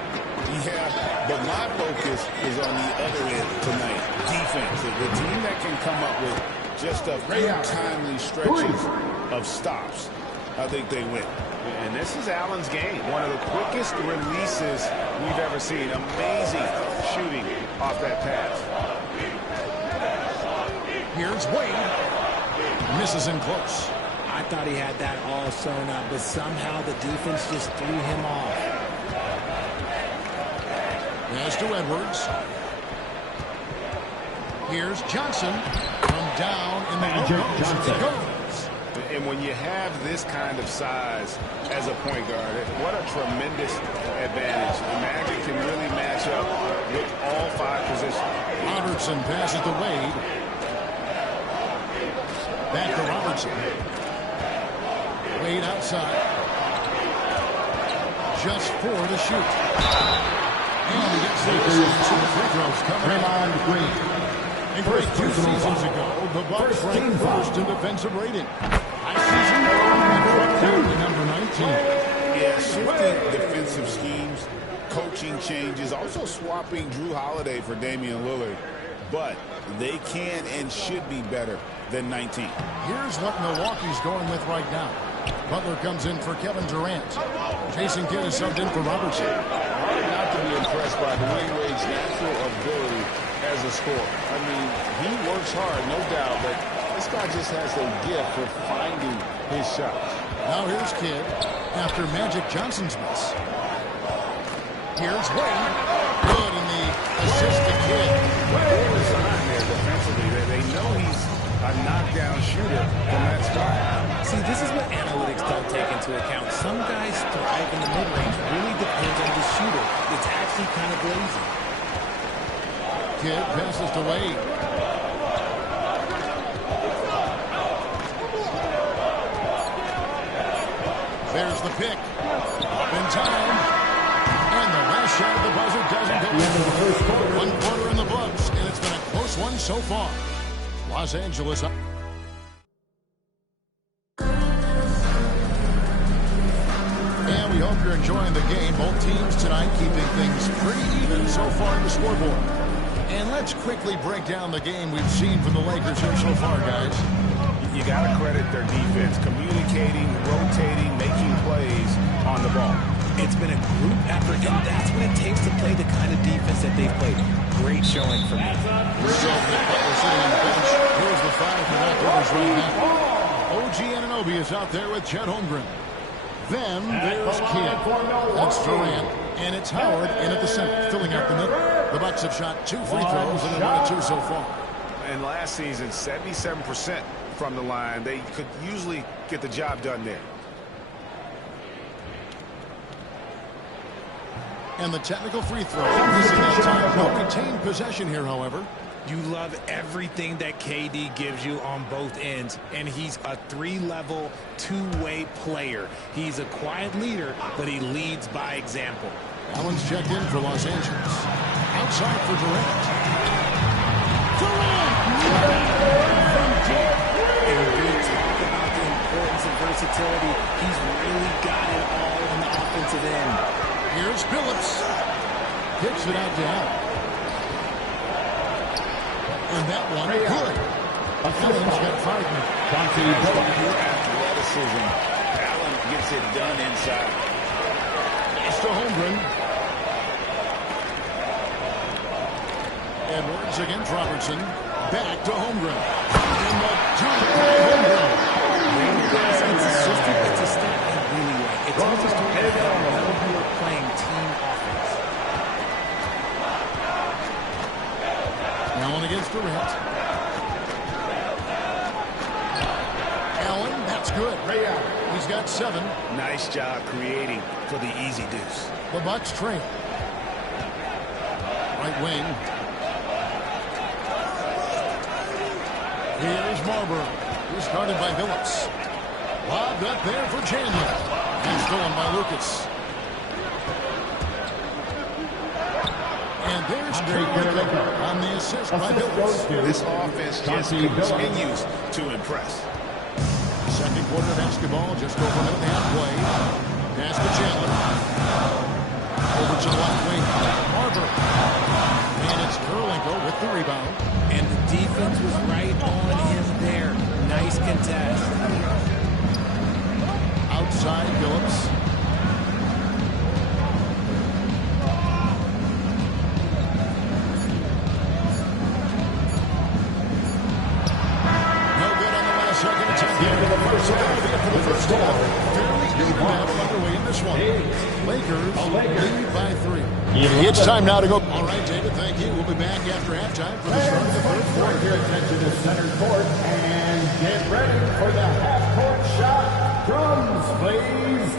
Yeah, but my focus is on the other end tonight. Defense. The team that can come up with just a few timely stretches of stops, I think they win. And this is Allen's game. One of the quickest releases we've ever seen. Amazing shooting off that pass. Here's Wade. Misses in close. I thought he had that all sewn up, but somehow the defense just threw him off. Pass to Edwards. Here's Johnson from down in the Magic Johnson. And when you have this kind of size as a point guard, what a tremendous advantage. The Magic can really match up with all 5 positions. Robertson passes to Wade. Back to Robertson. Wade outside. Just 4 to shoot. And he gets the free throws coming on Green. And Greg, 2 seasons ago, the Bucks ranked first in defensive rating. Season number 19. Yeah, shifting defensive schemes, coaching changes, also swapping Drew Holiday for Damian Lillard. But they can and should be better than 19. Here's what Milwaukee's going with right now. Butler comes in for Kevin Durant. Jason Kidd is subbed in for Robertson. Hard not to be impressed by Dwayne Wade's natural ability as a scorer. I mean, he works hard, no doubt, but this guy just has a gift for finding his shots. Now here's Kidd after Magic Johnson's miss. Here's Wade. Good in the assist to Kidd. Good design there defensively. They know he's a knockdown shooter from that spot. See, this is what analytics don't take into account. Some guys thrive in the mid-range. Really depends on the shooter. It's actually kind of lazy. Kidd passes to Wade. There's the pick. Up in time. And the last shot of the buzzer doesn't go in. 1 quarter in the books, and it's been a close one so far. Los Angeles up. And we hope you're enjoying the game. Both teams tonight keeping things pretty even so far in the scoreboard. And let's quickly break down the game we've seen from the Lakers here so far, guys. You got to credit their defense, communicating, rotating, making plays on the ball. It's been a group effort, and that's what it takes to play the kind of defense that they've played. Great showing from me. So Nick Butler sitting on the bench. Here's the 5 for that Rivers right now. OG Anunoby is out there with Chet Holmgren. Then there's Kidd. That's Durant. And it's Howard in at the center, filling out the middle. The Bucks have shot 2 free throws and 1 of 2 so far. And last season, 77% from the line. They could usually get the job done there. And the technical free throw. Missing that time. No retained possession here, however. You love everything that KD gives you on both ends, and he's a 3-level, 2-way player. He's a quiet leader, but he leads by example. Allen's checked in for Los Angeles. Outside for Durant. Durant! And we talk about the importance of versatility. He's really got it all on the offensive end. Here's Phillips. Kicks it out to Allen. And that one, good. Allen's got 5 minutes. Pure athleticism. Allen gets it done inside. It's to Holmgren. Edwards against Robertson. Back to Holmgren. In the 2 by Holmgren. It's a system, it's a step I really like. It teams just doing it better when you're playing team offense. Allen against Durant. Allen, that's good. He's got 7. Nice job creating for the easy deuce. The Bucks trail. Right wing. Here's Marbury. He's started by Phillips. Lobbed up there for Chandler. And stolen by Lucas. And there's Chandler on the assist by Phillips. This offense just continues to impress. Second quarter basketball, just over a minute and a half play. Pass to Chandler. Over to the left wing. Marbury. And it's Kurlenko with the rebound. And the defense was right on him there. Nice contest. Outside Phillips. No good on the last second attempt. So that'll be it for the first half. Fairly even battle underway in this one. Lakers lead by 3. It's time now to go. All right, David, thank you. We'll be back after halftime for the start of the third quarter. Your attention to center court and get ready for the half-court shot. Drums, please.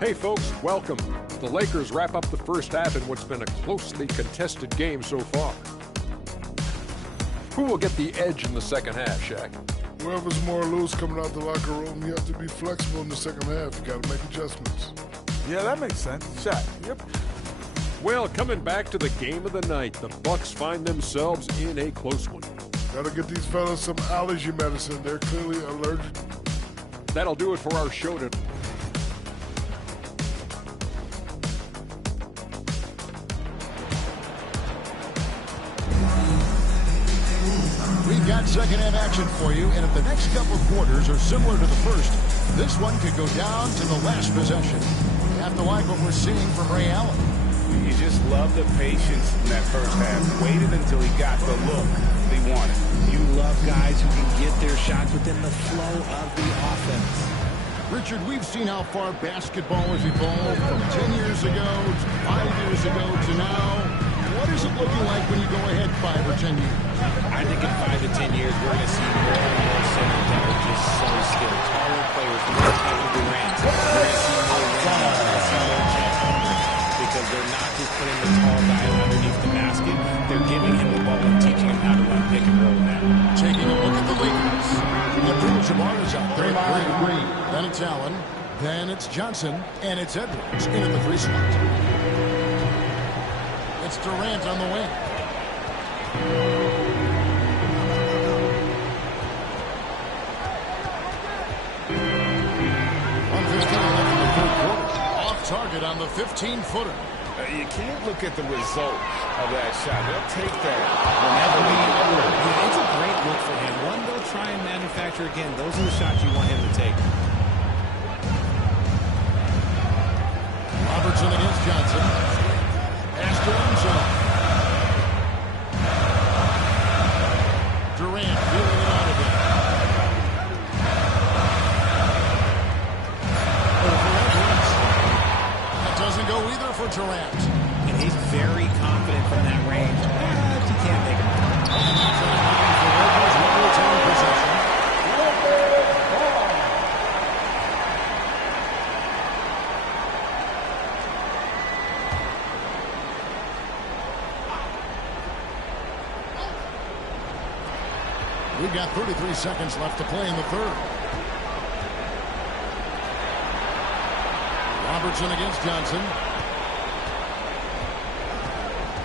Hey folks, welcome. The Lakers wrap up the first half in what's been a closely contested game so far. Who will get the edge in the second half, Shaq? Whoever's more loose coming out the locker room, you have to be flexible in the second half. You got to make adjustments. Yeah, that makes sense. Shaq. Yep. Well, coming back to the game of the night, the Bucks find themselves in a close one. Got to get these fellas some allergy medicine. They're clearly allergic. That'll do it for our show today. We've got second half action for you, and if the next couple quarters are similar to the first, this one could go down to the last possession. You have to like what we're seeing from Ray Allen. You just love the patience in that first half. Waited until he got the look he wanted. You love guys who can get their shots within the flow of the offense. Richard, we've seen how far basketball has evolved from 10 years ago to 5 years ago to now. What is it looking like when you go ahead 5 or 10 years? I think in 5 to 10 years, we're going to see more and more centers that are just so skilled. Taller players, more Kevin Durant. We're going to see more Ray, we're going to see more Chet because they're not just putting the tall guy underneath the basket. They're giving him the ball and teaching him how to run pick and roll now. Taking a look at the Lakers. Abdul-Jabbar is out there. Then it's Allen. Then it's Johnson. And it's Edwards in at the 3 slot. It's Durant on the wing. Off target on the 15-footer. You can't look at the result of that shot. They'll take that whenever they get it. Yeah, it's a great look for him. One they'll try and manufacture again. Those are the shots you want him to take. Robertson against Johnson. Pass to Armstrong. Durant feeling it out of it. That doesn't go either for Durant. And he's very confident from that range. But you can't make him. We've got 33 seconds left to play in the third. Robertson against Johnson.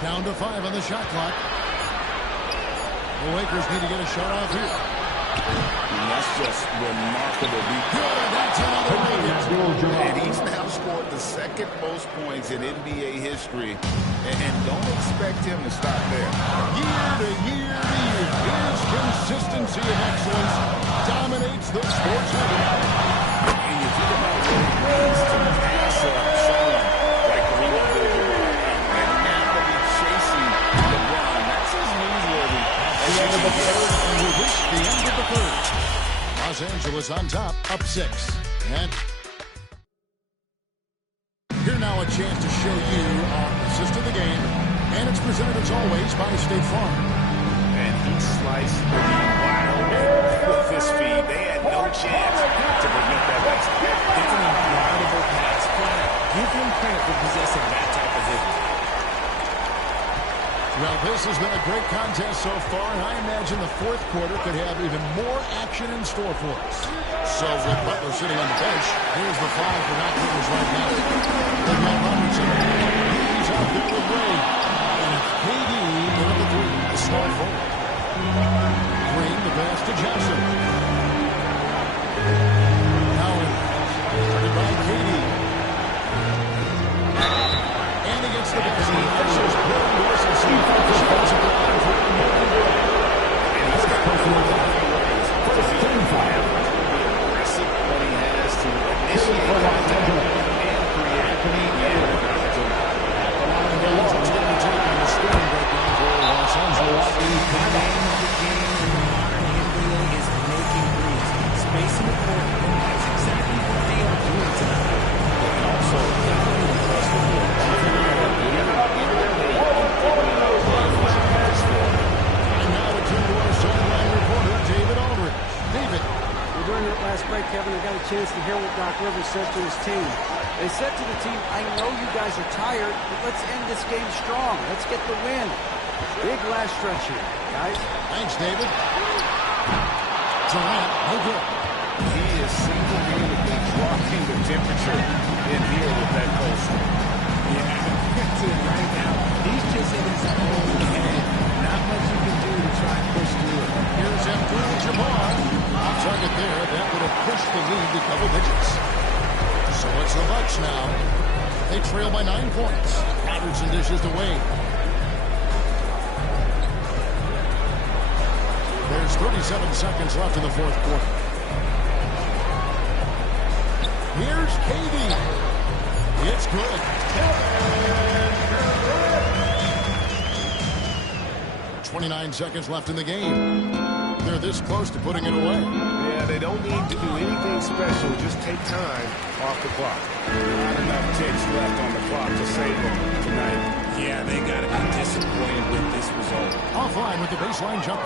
Down to 5 on the shot clock. The Lakers need to get a shot off here. And that's just remarkable. Good, that's another bucket. And he's now scored the second most points in NBA history. And don't expect him to stop there. Year to year to year, his consistency and excellence dominates the sports media. And you think about what it means to pass someone like Kareem Abdul-Jabbar, and now to be chasing LeBron. That's as newsworthy Los Angeles on top, up 6. And here now a chance to show you our assist of the game. And it's presented as always by State Farm. And he sliced the wide open with his feed. They had no chance to prevent that last play. That's an incredible pass. Give him credit for possessing that type of vision. Well, this has been a great contest so far, and I imagine the fourth quarter could have even more action in store for us. So with Butler sitting on the bench, here's the foul for Doc Rivers right now. Look at Robertson. He's out there with Wade. And it's KD in at the 3, the small forward. Green, the pass to Johnson. Now started by KD. And he gets the basket. Fisher's blowing the whistle. So shows at the line for one more. And he's got personal ways to be aggressive when he has to initiate contact and create and the loss is going to take on the scoring breakdown for Los Angeles. The name of the game in the modern NBA is making threes. Spacing the court, that's exactly what they are doing tonight. And also, definitely impressed with the And now we turn to our sideline reporter, David Aldridge. David. Well, during that last break, Kevin, I got a chance to hear what Doc Rivers said to his team. They said to the team, I know you guys are tired, but let's end this game strong. Let's get the win. Big last stretch here, guys. Thanks, David. Durant, no good. He is single-handedly dropping the temperature in here with that coast. Yeah, right now, he's just in his own head. Not much you can do to try and push through it. Here's Abdul-Jabbar. Off target there. That would have pushed the lead to double digits. So it's the Bucks now. They trail by 9 points. Robertson dishes to Wade. There's 37 seconds left in the fourth quarter. Here's KD. It's good. 29 seconds left in the game. They're this close to putting it away. Yeah, they don't need to do anything special. Just take time off the clock. Not enough ticks left on the clock to save them tonight. Yeah, they got to be disappointed with this result. Offline with the baseline jumper.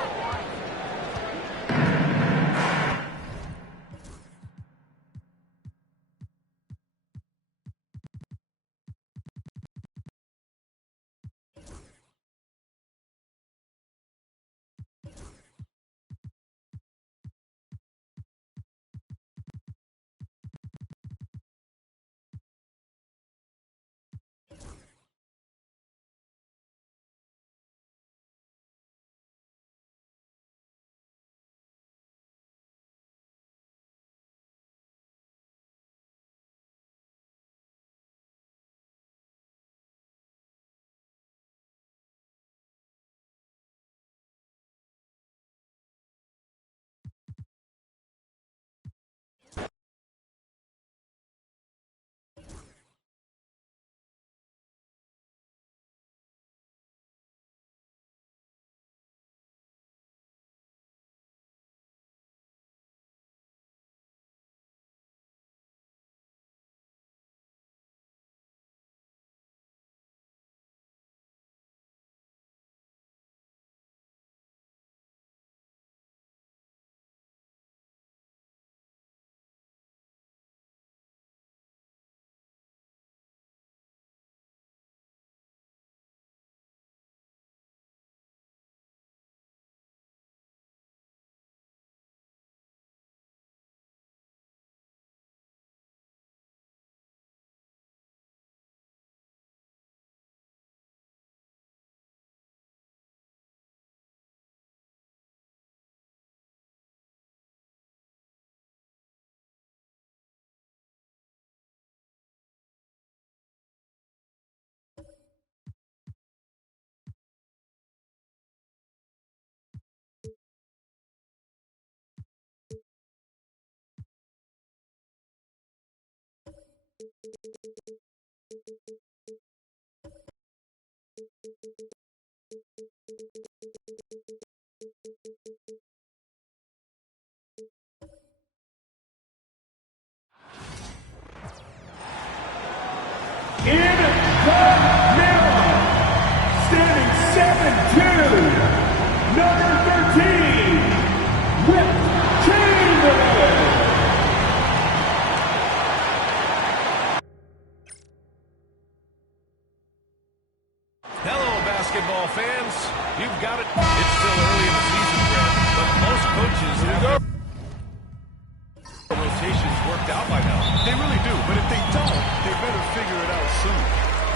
rotations worked out by now. They really do, but if they don't, they better figure it out soon.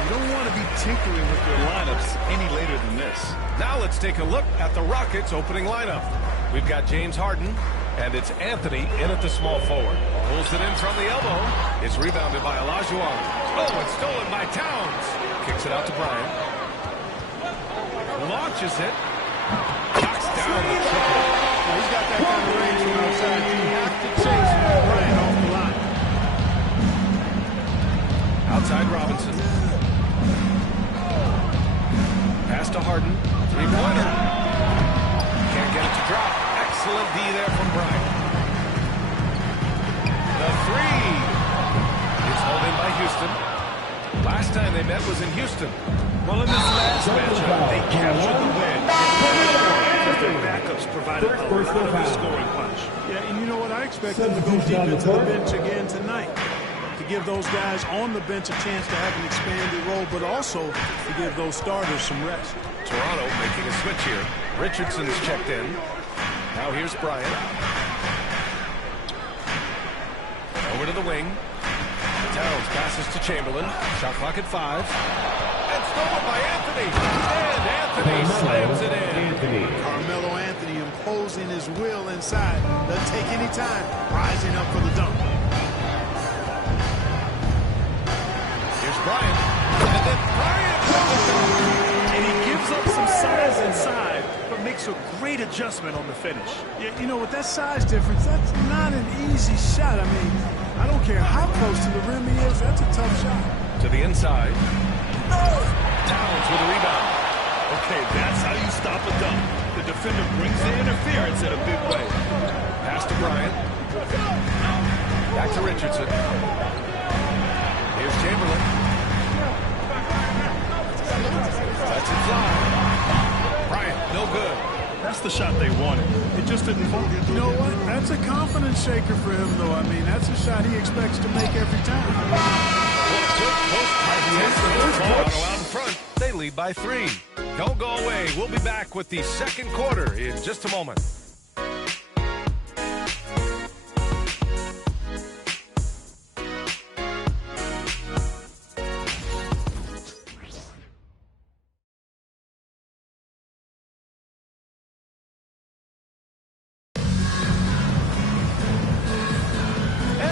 You don't want to be tinkering with your lineups any later than this. Now let's take a look at the Rockets' opening lineup. We've got James Harden, and it's Anthony in at the small forward. Pulls it in from the elbow. It's rebounded by Olajuwon. Oh, it's stolen by Towns. Kicks it out to Bryant. Launches it. Knocks down the triple. He's got that kind of range from outside. You have to chase Bryant off the line. Outside Robinson. Pass to Harden. Three-pointer. Can't get it to drop. Excellent D there from Bryant. The three. It's held in by Houston. Last time they met was in Houston. Well, in this last matchup, they captured the win. Because their backups provided a lot of the scoring punch. Yeah, and you know what? I expect them to go deep into the bench again tonight. To give those guys on the bench a chance to have an expanded role, but also to give those starters some rest. Toronto making a switch here. Richardson's checked in. Now here's Bryant. Over to the wing. Towns passes to Chamberlain. Shot clock at 5. And stolen by Anthony. And Anthony slams it in. Carmelo Anthony imposing his will inside. Doesn't take any time. Rising up for the dunk. Here's Bryant. And then Bryant with the dunk. And he gives up some size inside, but makes a great adjustment on the finish. Yeah, you know, with that size difference, that's not an easy shot. I mean, I don't care how close to the rim he is, that's a tough shot. To the inside. Towns with a rebound. Okay, that's how you stop a dunk. The defender brings the interference in a big way. Pass to Bryant. Back to Richardson. Here's Chamberlain. Lets it fly. Bryant, no good. That's the shot they wanted. It just didn't fall. You know what? That's a confidence shaker for him, though. I mean, that's a shot he expects to make every time. Toronto out in front. They lead by 3. Don't go away. We'll be back with the second quarter in just a moment.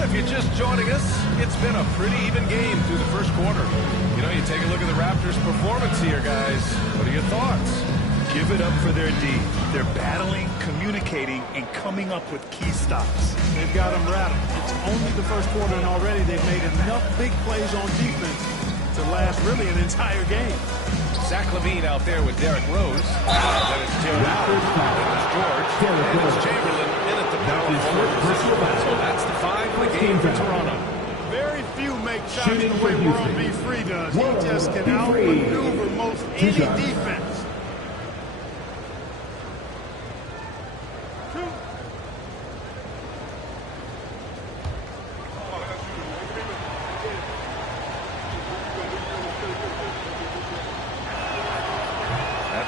If you're just joining us, it's been a pretty even game through the first quarter. You know, you take a look at the Raptors' performance here, guys. What are your thoughts? Give it up for their D. They're battling, communicating, and coming up with key stops. They've got them rattled. It's only the first quarter, and already they've made enough big plays on defense to last really an entire game. Zach LaVine out there with Derrick Rose. Then it's Jared Allen. Then it's George. And it's Chamberlain in at the power forward position. So that's the 5 in the game for Toronto. Very few make shots the way World B3 does. He just can outmaneuver most any defense.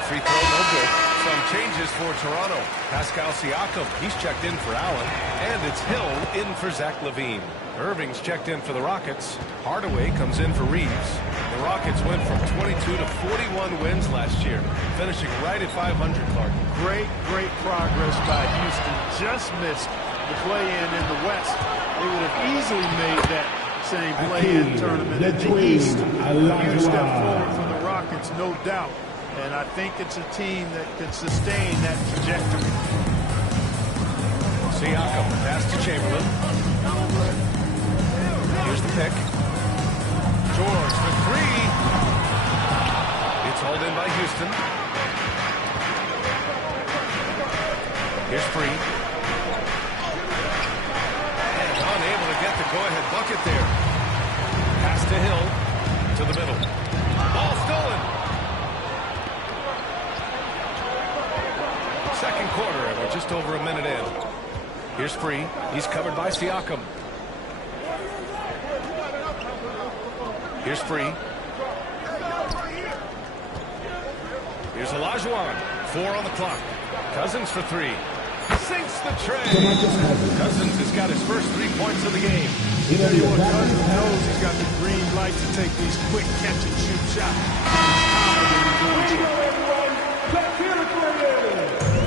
Free throw, no good. Some changes for Toronto. Pascal Siakam, he's checked in for Allen. And it's Hill in for Zach LaVine. Irving's checked in for the Rockets. Hardaway comes in for Reeves. The Rockets went from 22 to 41 wins last year, finishing right at 500, Clark. Great progress by Houston. Just missed the play-in in the West. They would have easily made that same play-in tournament in the East. Huge step forward for the Rockets, no doubt. And I think it's a team that can sustain that trajectory. Siakam, pass to Chamberlain. Here's the pick. George for 3. It's hauled in by Houston. Here's Free. And unable to get the go-ahead bucket there. Pass to Hill. To the middle. Ball stolen. Second quarter, and we're just over a minute in. Here's Free. He's covered by Siakam. Here's Free. Here's Olajuwon. 4 on the clock. Cousins for 3. sinks the tray. Cousins has got his first 3 points of the game. Tell you what, Cousins knows he's got the green light to take these quick catch-and-shoot shots. He's confident in doing so.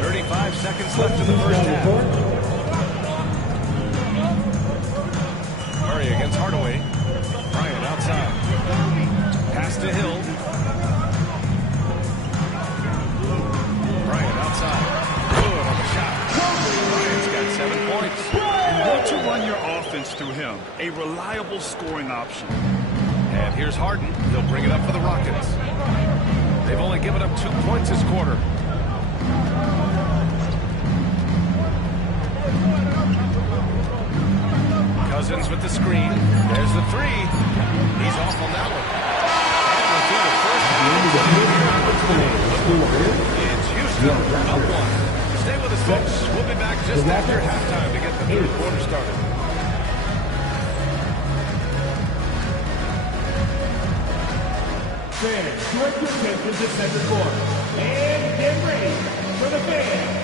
35 seconds left in the first half. Murray against Hardaway. Bryant outside. Pass to Hill. Bryant outside. Good on the shot. Bryant's got 7 points. You want to run your offense through him. A reliable scoring option. And here's Harden. He'll bring it up for the Rockets. They've only given up 2 points this quarter. Cousins with the screen. There's the three. He's off on that one. It's Houston up 1. Stay with us, folks. We'll be back just after halftime to get the third quarter started. Fans, direct your attention to center court. And get ready for the fans.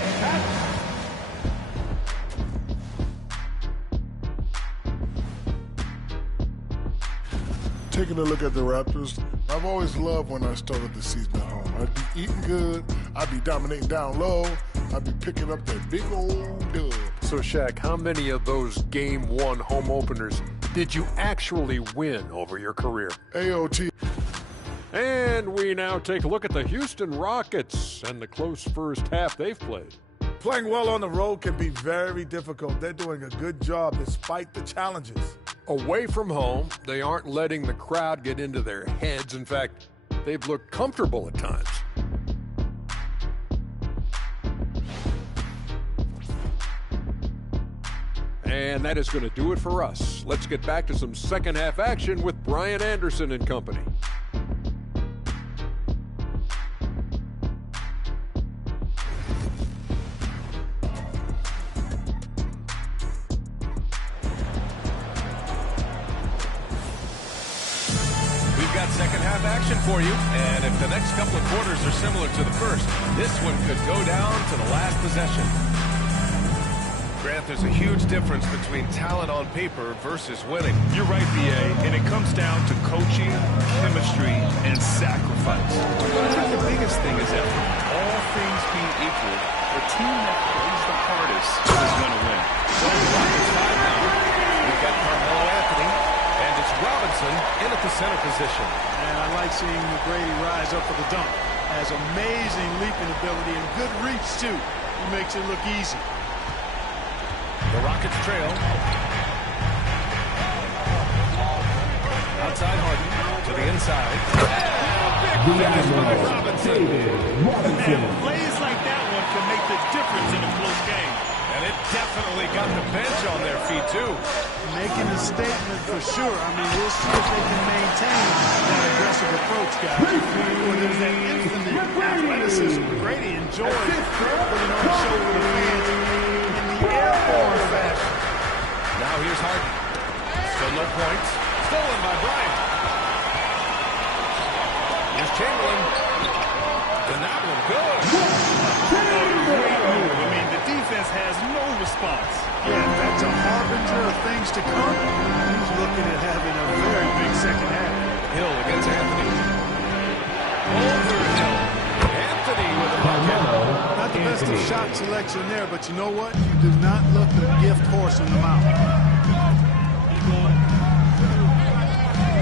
Taking a look at the Raptors, I've always loved when I started the season at home. I'd be eating good, I'd be dominating down low, I'd be picking up that big old dub. So, Shaq, how many of those Game 1 home openers did you actually win over your career? AOT. And we now take a look at the Houston Rockets and the close first half they've played. Playing well on the road can be very difficult. They're doing a good job despite the challenges. Away from home, they aren't letting the crowd get into their heads. In fact, they've looked comfortable at times. And that is going to do it for us. Let's get back to some second half action with Brian Anderson and company. Second half action for you, and if the next couple of quarters are similar to the first, this one could go down to the last possession. Grant, there's a huge difference between talent on paper versus winning. You're right, B.A., and it comes down to coaching, chemistry, and sacrifice. I think the biggest thing is effort. All things being equal, the team that plays the hardest is going to win. So the Rockets 5 now. We've got Carmelo Anthony, and it's Robinson in at the center position. And I like seeing McGrady rise up for the dunk. Has amazing leaping ability and good reach, too. He makes it look easy. The Rockets trail. Outside Harden to the inside. Big finish by Robinson. And plays like that one can make the difference in a close game. And it definitely got the bench on their feet, too. Making a statement for sure. I mean, we'll see if they can maintain that aggressive approach, guys. Or there's that infinite athleticism Grady enjoys putting on the show for the fans in the airborne fashion. Now here's Harden. Still no points. Stolen by Bryant. Here's Chamberlain. And that one good. Great move. I mean, the defense has no response. Yeah, that's a harbinger of things to come. He's looking at having a very big second half. Hill against Anthony. Over Hill. Anthony with a bucket. Not the best of shot selection there, but you know what? You do not look the gift horse in the mouth.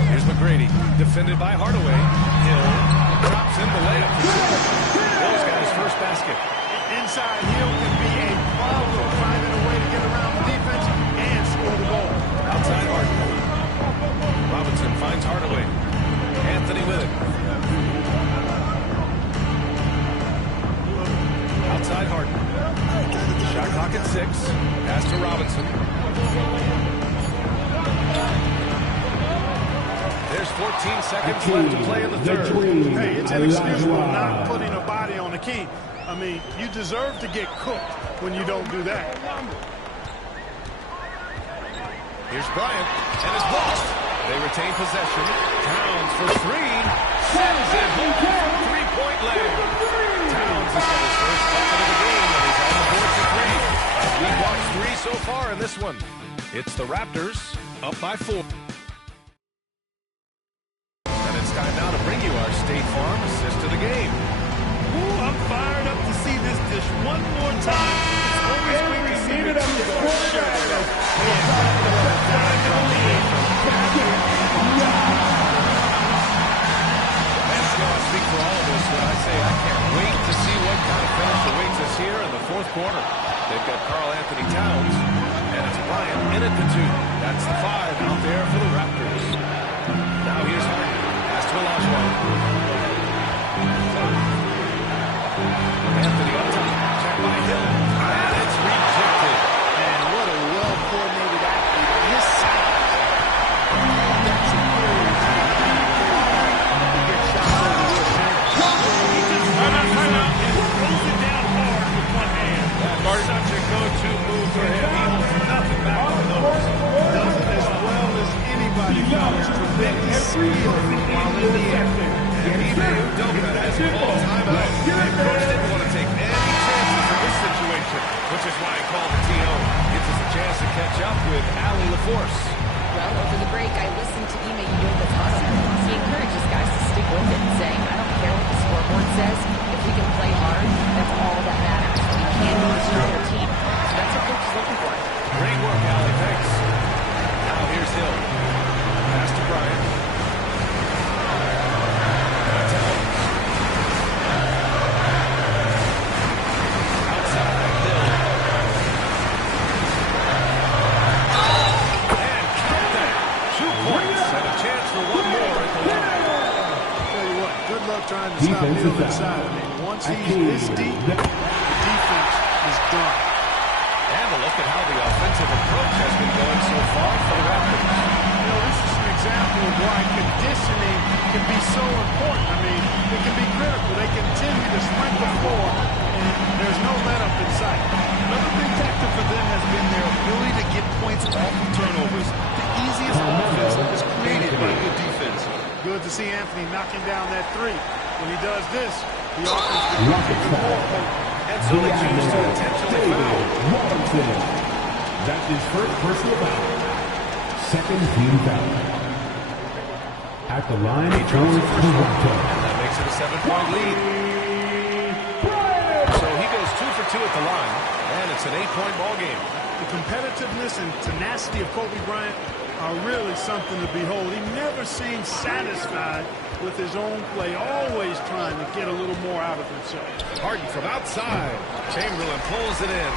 Here's McGrady. Defended by Hardaway. Hill drops in the layup. Hill's got his first basket. Inside, Hill can be a problem finding a way to get around the defense and score the goal. Outside Harden. Robinson finds Hardaway. Anthony with it. Outside Harden. Shot clock at 6. Pass to Robinson. There's 14 seconds left to play in the third. Hey, it's inexcusable not putting a body on the key. I mean, you deserve to get cooked when you don't do that. Here's Bryant, and it's blocked. They retain possession. Towns for three. Sends it home from three-point land. Towns has got his first bucket of the game, and he's on the board for three. so far in this one. It's the Raptors up by 4. And it's time now to bring you our State Farm assist to the game. Ooh, I'm fired up to see this dish one more time. It's always great to see the two first I speak for all of us when I say I can't wait to see what kind of finish awaits us here in the fourth quarter. They've got Karl Anthony Towns, and it's Brian Inetpatu. That's the 5 out there for the Raptors. Now here's Harden. Pass to Olajuwon. Anthony up top. Check by Hill. And it's rejected. And what a well-coordinated athlete on his side. That's superior to get shots over here, man. He just timeout and throws it down hard with one hand. That's such a go-to move for him. He holds nothing back on those. Does it as well as anybody. Tremendous skill while in the air. And Ime Udoka has called timeout. The coach didn't want to take any chances in this situation, which is why he called the TO. Gives us a chance to catch up with Allie LaForce. Well, over the break, I listened to Ime Udoka's hustle. He encourages guys to stick with it, saying, I don't care what the scoreboard says. If we can play hard, that's all that matters. We can be a stronger team. So that's what coach is looking for. Great work, Allie. Thanks. Now here's Hill. Pass to Bryant. Outside, Hill. And count that. 2 points and a chance for one more at the line. Tell you what, good luck trying to stop Hill inside. I mean, once he's this deep, the defense is done. And a look at how the offensive approach has been going so far for the Raptors. You know, this is an example of why conditioning can be so important. I mean, it can be critical. They continue to sprint the floor, and there's no let-up in sight. Another big factor for them has been their ability to get points off of turnovers. The easiest offense is created by good defense. Good to see Anthony knocking down that three. When he does this, the offense becomes even more potent. And so they choose to intentionally foul. That's his first personal foul. Second team foul. At the line, He drops the first one, and that makes it a 7-point lead. So he goes 2 for 2 at the line, and it's an 8-point ball game. The competitiveness and tenacity of Kobe Bryant are really something to behold. He never seems satisfied with his own play, always trying to get a little more out of himself. Harden from outside. Chamberlain pulls it in.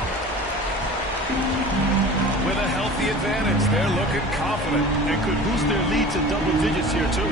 With a healthy advantage, they're looking confident. And could boost their lead to double digits here, too.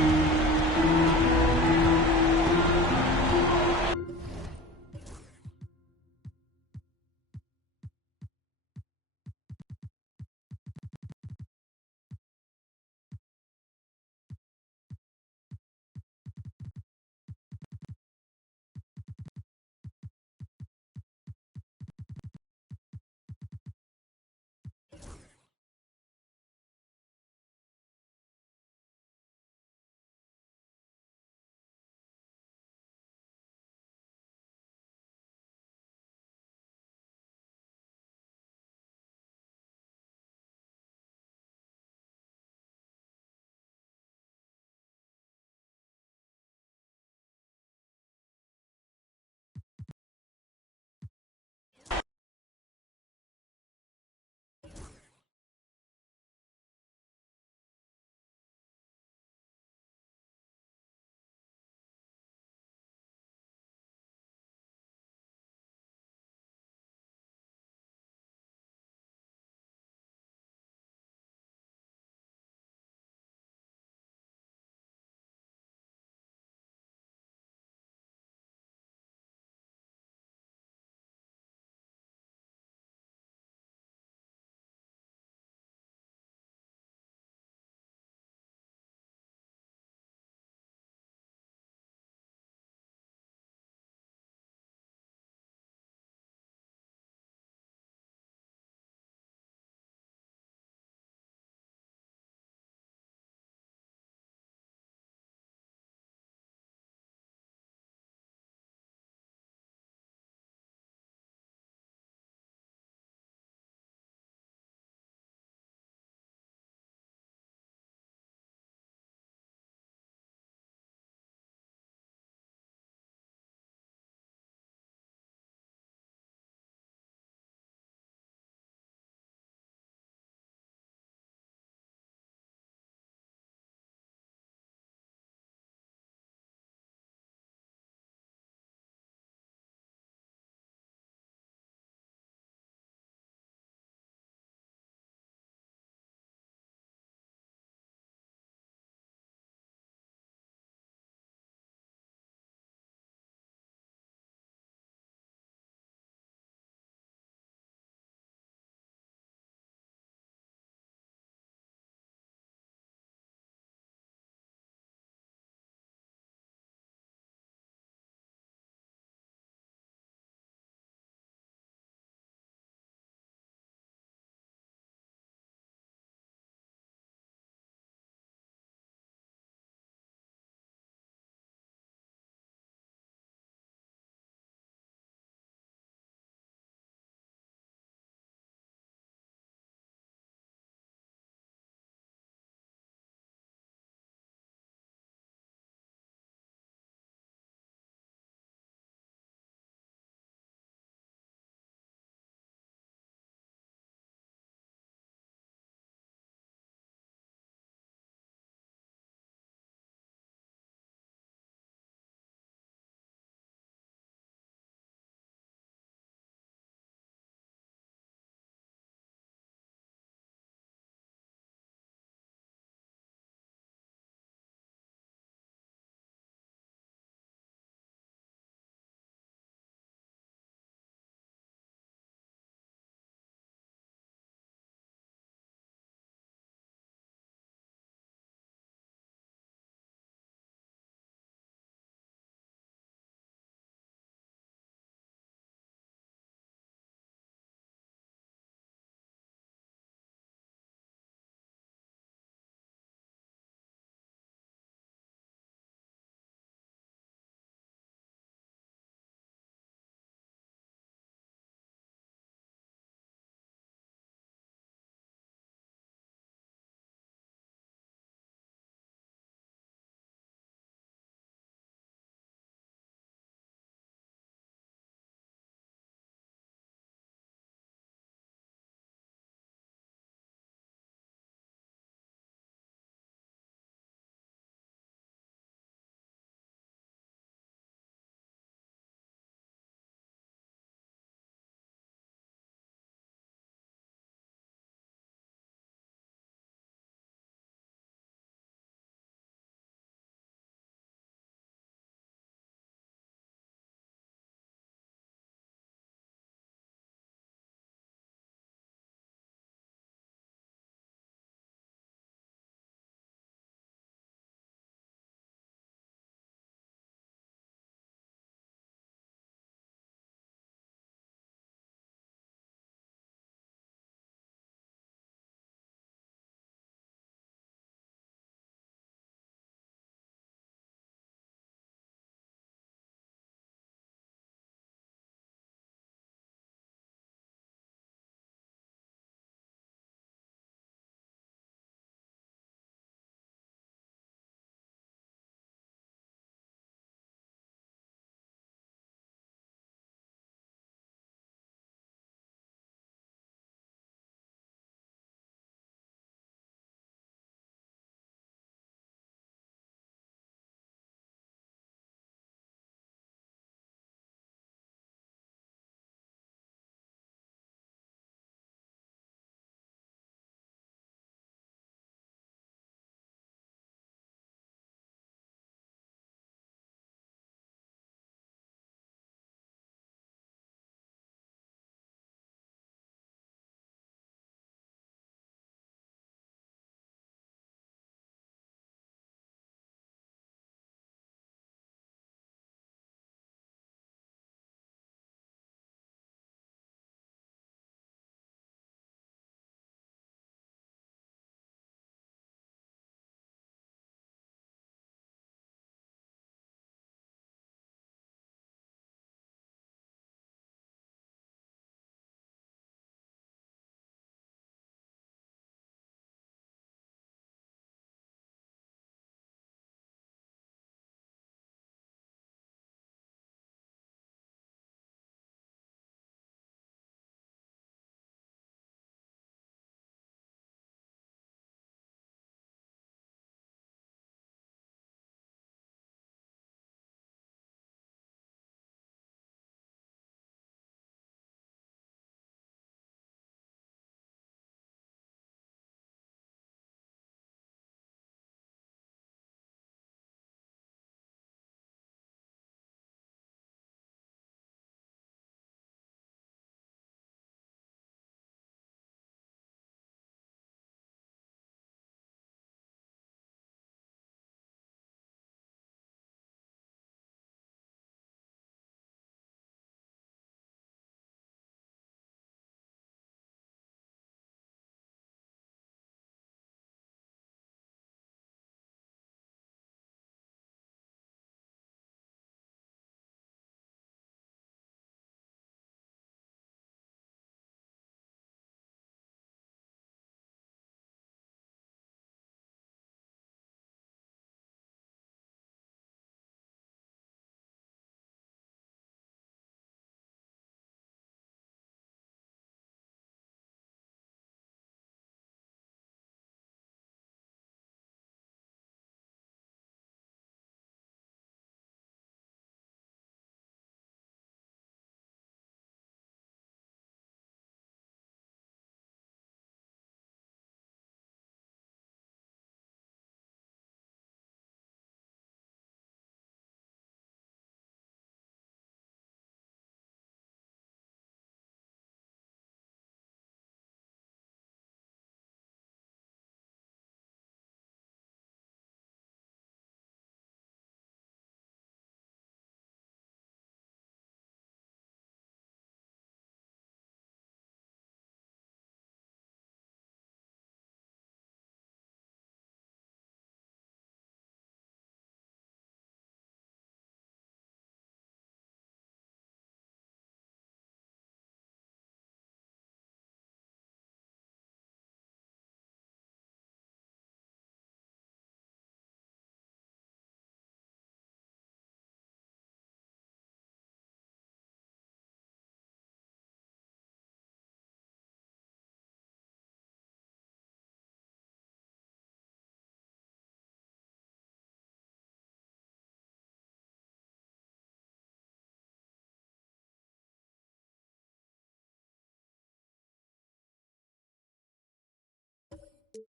And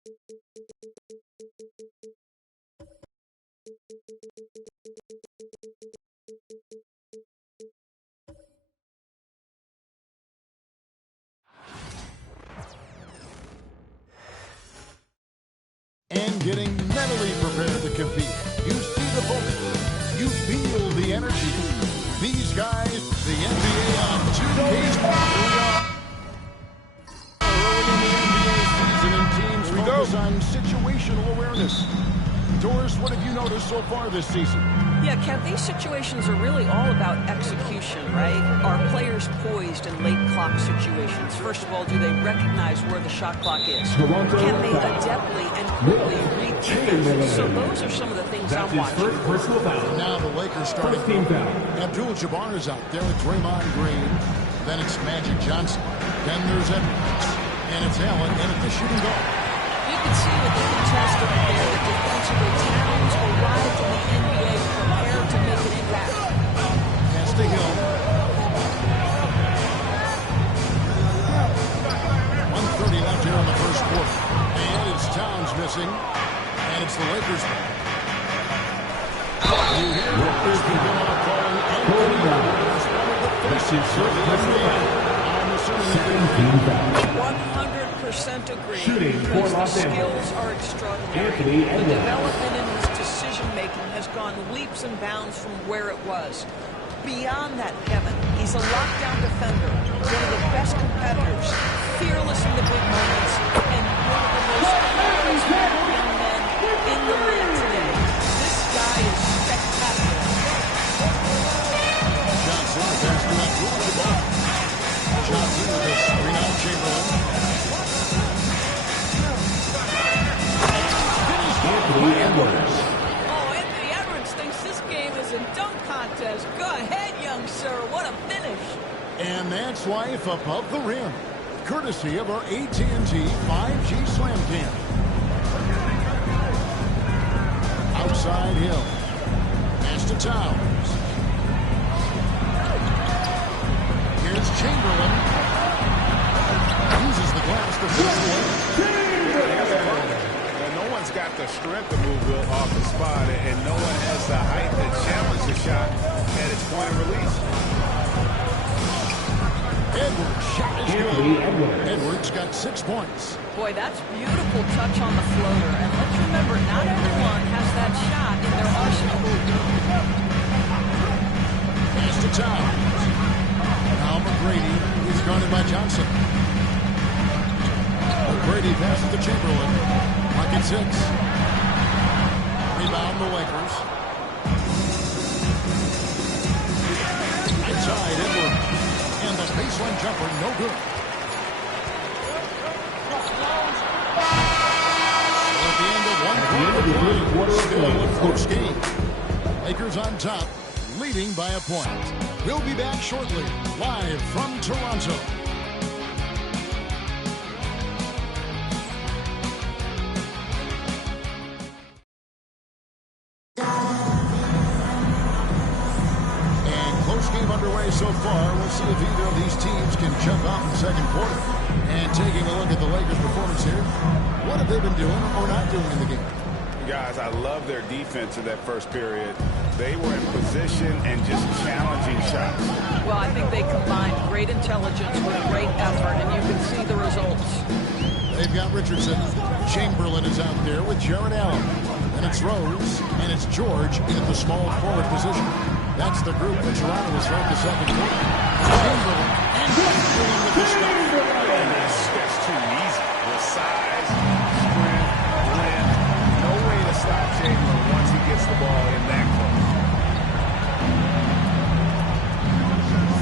getting mentally prepared to compete. You see the focus. You feel the energy. These guys, the NBA on 2K Sports. Early in the NBA season, and teams focus on situational awareness. Doris, what have you noticed so far this season? Yeah, Kev, these situations are really all about execution, right? Are players poised in late clock situations? First of all, do they recognize where the shot clock is? Can they adeptly and quickly read defenses? So those are some of the things I'm watching. Now the Lakers starting. Abdul-Jabbar is out there with Draymond Green. Then it's Magic Johnson. Then there's Edwards. And it's Allen in at the shooting guard. You can see with the contest over there that defensively Towns arrived in the NBA prepared to make an impact. Pass to Hill. 1:30 left here in the first quarter. And it's Towns missing. And it's the Lakers. You hear there's people now calling Anthony Edwards one of the faces of the NBA. I'm assuming 100% agree, because the skills are extraordinary. The development in his decision-making has gone leaps and bounds from where it was. Beyond that, Kevin, he's a lockdown defender, one of the best competitors, fearless in the big moments, and one of the most charismatic young men in the league today. This guy is spectacular. Johnson, the pass to Abdul-Jabbar. Johnson with a screen out Chamberlain. Anthony Edwards thinks this game is a dunk contest. Go ahead, young sir. What a finish. And that's life above the rim, courtesy of our AT&T 5G Slam Cam. Outside Hill. Pass to Towns. Here's Chamberlain. Uses the glass to push away. No one's got the strength to move Will off the spot, and no one has the height to challenge the shot at its point of release. Edwards, shot is good. Edwards got 6 points. Boy, that's beautiful touch on the floater. And let's remember, not everyone has that shot in their arsenal. Pass to Towns. Now McGrady is guarded by Johnson. McGrady passes to Chamberlain. Pocket 6. Rebound the Lakers. Inside Edwards. And the baseline jumper, no good. So at the end of one quarter, still a close game. Lakers on top, leading by a point. We'll be back shortly, live from Toronto. So far, we'll see if either of these teams can jump out in the second quarter. And taking a look at the Lakers' performance here, what have they been doing or not doing in the game? Guys, I love their defense in that first period. They were in position and just challenging shots. Well, I think they combined great intelligence with great effort, and you can see the results. They've got Richardson. Chamberlain is out there with Jared Allen. And it's Rose, and it's George in at the small forward position. That's the group that Toronto will start the second quarter. Chamberlain and Chamberlain with the stop. And that's too easy. With size, sprint, length, no way to stop Chamberlain once he gets the ball in that close.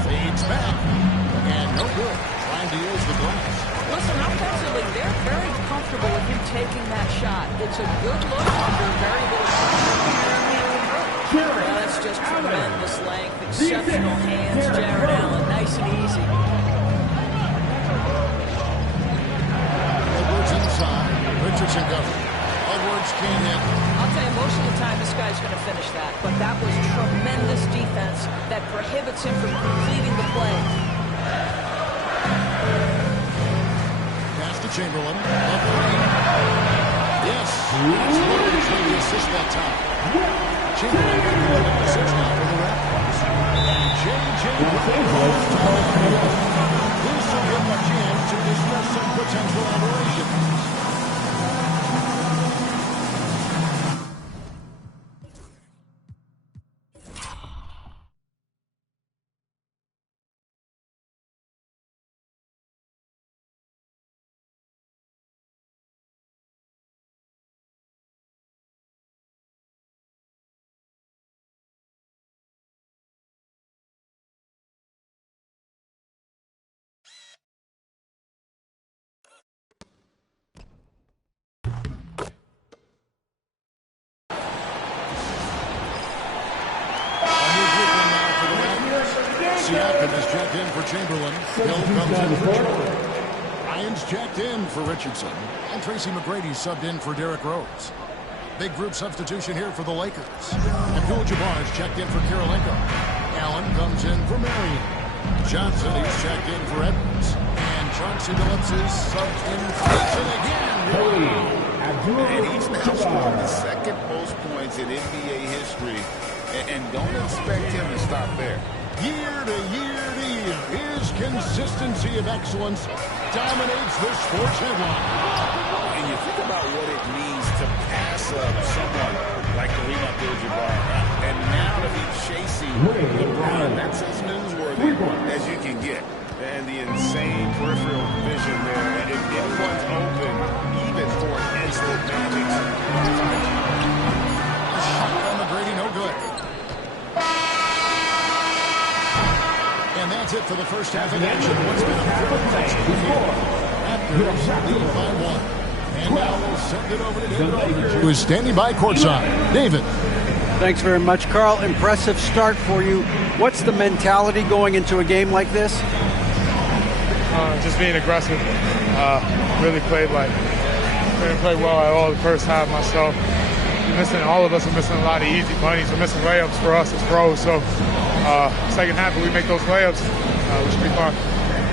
Fades back. And no good. Trying to use the glass. Listen, offensively, they're very comfortable with him taking that shot. It's a good look under very little pressure. Well, that's just tremendous length, exceptional hands, Jared Allen, nice and easy. Edwards inside. Richardson covered. Edwards can't hit. I'll tell you, most of the time this guy's going to finish that, but that was tremendous defense that prohibits him from completing the play. Pass to Chamberlain. That's Williams with the assist that time. Chamberlain got the assist now for the Raptors. And J.J. Brown this will give him a chance to discuss some potential aberrations. Siakam is checked in for Chamberlain. Hill comes in for Jordan. Ryan's checked in for Richardson. And Tracy McGrady's subbed in for Derrick Rose. Big group substitution here for the Lakers. Abdul-Jabbar is checked in for Kirilenko. Allen comes in for Marion. Johnson is checked in for Edwards. And Chauncey Billups is subbed in for Johnson again. And he's now scored the second most points in NBA history. And don't expect him to stop there. Year to year to year, his consistency of excellence dominates the sports headline. And you think about what it means to pass up someone like Kareem Abdul-Jabbar. And now to be chasing LeBron, that's as newsworthy as you can get. And the insane peripheral vision there. And if anyone's open, even for an instant magic. A shot from McGrady, no good. And that's it for the first half of action. What's been a very close game. Raptors lead by 1. And now we'll send it over to David Aldridge, who is standing by courtside. David. Thanks very much, Carl. Impressive start for you. What's the mentality going into a game like this? Just being aggressive. Really played well at all the first half myself. All of us are missing a lot of easy bunnies. We're missing layups for us as pros. So second half, if we make those layups, we should be fine.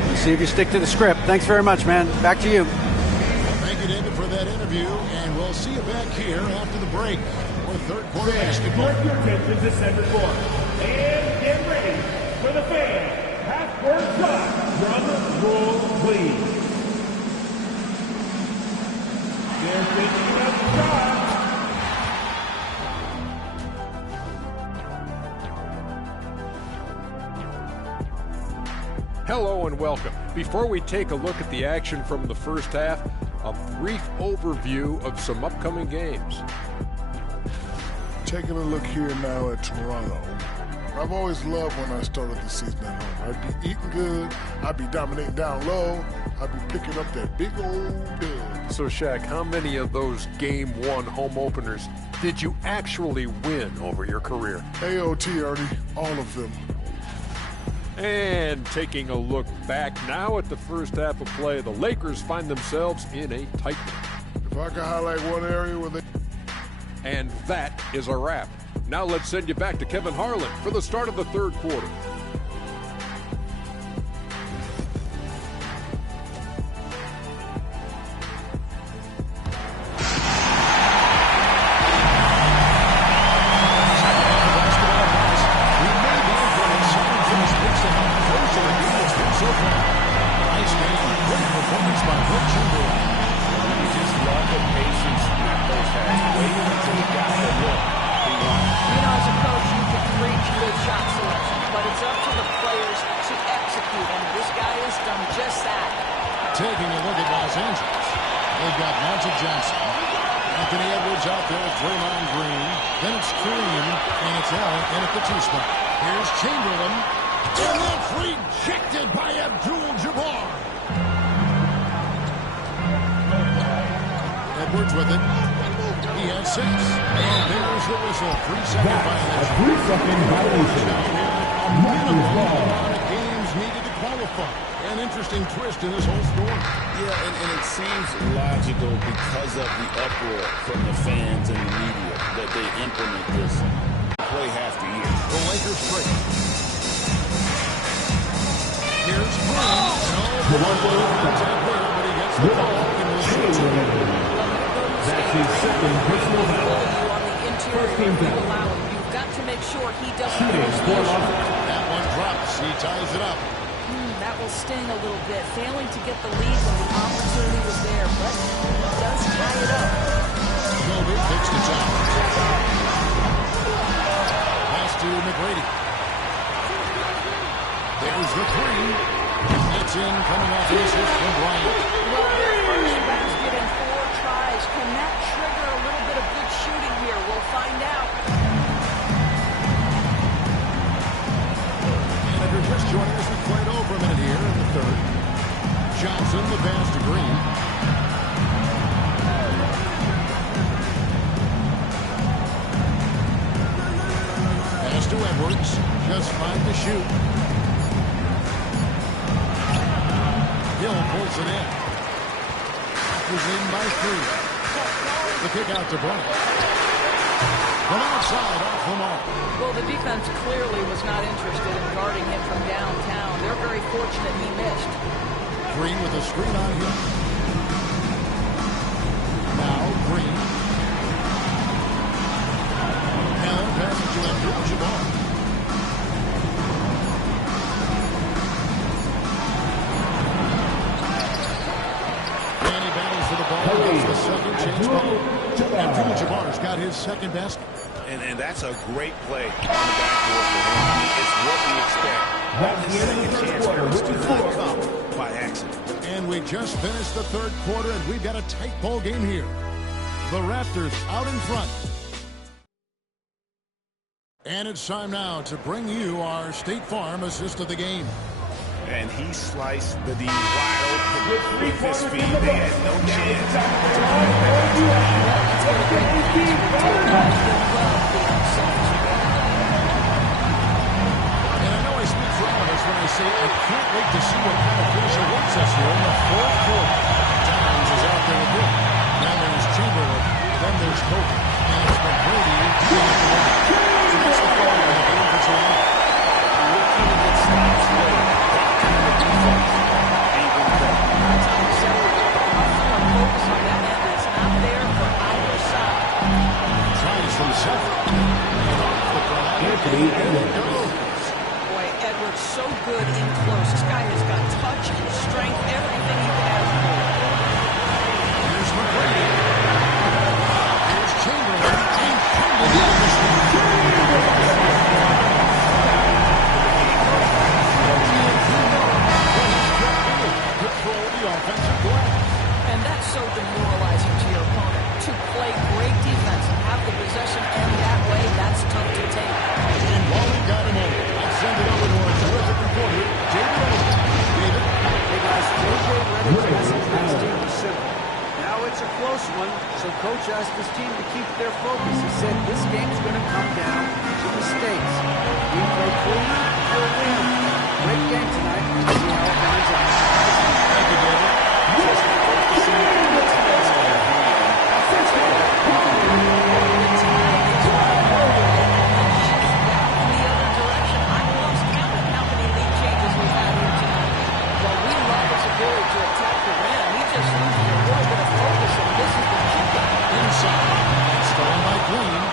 Let's see if you stick to the script. Thanks very much, man. Back to you. Thank you, David, for that interview. And we'll see you back here after the break for third quarter basketball. Your attention to center court. And get ready for the fans. Half-court shot. Drum roll, please. They're thinking of the shot. Hello and welcome. Before we take a look at the action from the first half, a brief overview of some upcoming games. Taking a look here now at Toronto. I've always loved when I started the season at home. I'd be eating good, I'd be dominating down low, I'd be picking up that big old dub. So, Shaq, how many of those Game 1 home openers did you actually win over your career? AOT, Ernie, all of them. And taking a look back now at the first half of play, the Lakers find themselves in a tight one. If I could highlight one area where they... And that is a wrap. Now let's send you back to Kevin Harlan for the start of the third quarter. Taking a look at Los Angeles. They've got Magic Johnson. Anthony Edwards out there with Draymond Green. Then it's Kareem, and it's Allen in at the 2 spot. Here's Chamberlain. And that's rejected by Abdul-Jabbar. Edwards with it. He has 6. And there's the whistle. 3-second violation. A 3-second violation. A minimum amount of games needed to qualify. An interesting twist in this whole story. Yeah, and it seems logical because of the uproar from the fans and the media that they implement this play half the year. The Lakers break. Here's Brown. No, but he gets the ball and will shoot. his second personal foul. On the interior, you've got to make sure he doesn't Shooting for Los Angeles. That one drops. He ties it up. That will sting a little bit. Failing to get the lead when the opportunity was there, but he does tie it up. Kobe picks the shot. Pass to McGrady. There's the three. That's in, coming off the assist from Bryant. Well, their first basket in 4 tries. Can that trigger a little bit of good shooting here? We'll find out. And if you're just joining us, we played over a minute here in the third. Johnson, the pass to Green. Pass to Edwards. Just 5 to shoot. Hill pulls it in. Is in by 3. The kick out to Bryant. From outside, off the mark. Well, the defense clearly was not interested in guarding him from downtown. They're very fortunate he missed. Green with a screen on him. Now Green. Allen passes to Abdul-Jabbar. Danny battles for the ball. Gets the second chance ball. Abdul-Jabbar's got his second basket. And that's a great play on the backboard for him. I mean, it's what we expect. That's the end of the first quarter, which is not come by accident. And we just finished the third quarter, and we've got a tight ball game here. The Raptors out in front. And it's time now to bring you our State Farm assist of the game. And he sliced the D wide open with his feet. They had no chance. And I know I speak for all of us when I say I can't wait to see what kind of finish awaits us here in the fourth quarter. Towns is out there with him. Then there's Chamberlain. Then there's Kobe. And it's McGrady. So that's the call in the game for tonight. Tries from 7. And off the ground. Anthony Edwards. Boy, Edwards so good in close. This guy has got touch and strength, everything you can ask for. Here's McGrady. Here's Chamberlain. Control the offensive glass. And that's so demoralizing to your opponent. To play great defense and have the possession end that way, that's tough to take. And while we got him over, I'll send it over to our terrific reporter, David Redick. David? Hey guys, J.J. Redick's message to his team was simple. Now it's a close one, so Coach asked his team to keep their focus. He said this game's going to come down to mistakes. We play clean, we'll win. Great game tonight. We'll see how it turns out. Thank you, David. Just focusing on what's best for the team. Stolen by Green.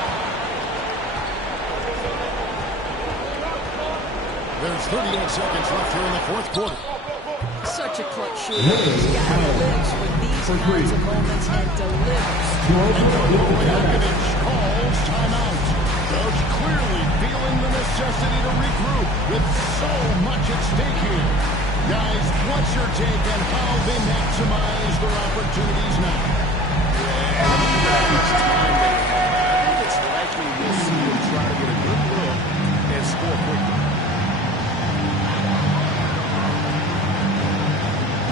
There's 38 seconds left here in the fourth quarter. Such a clutch shooter. This guy lives with these kinds of moments and delivers. Yakovich calls timeout. Coach clearly feeling the necessity to regroup with so much at stake here. Guys, what's your take on how they maximize their opportunities now? Each time they have, it's likely we'll see them try to get a good look and score quickly.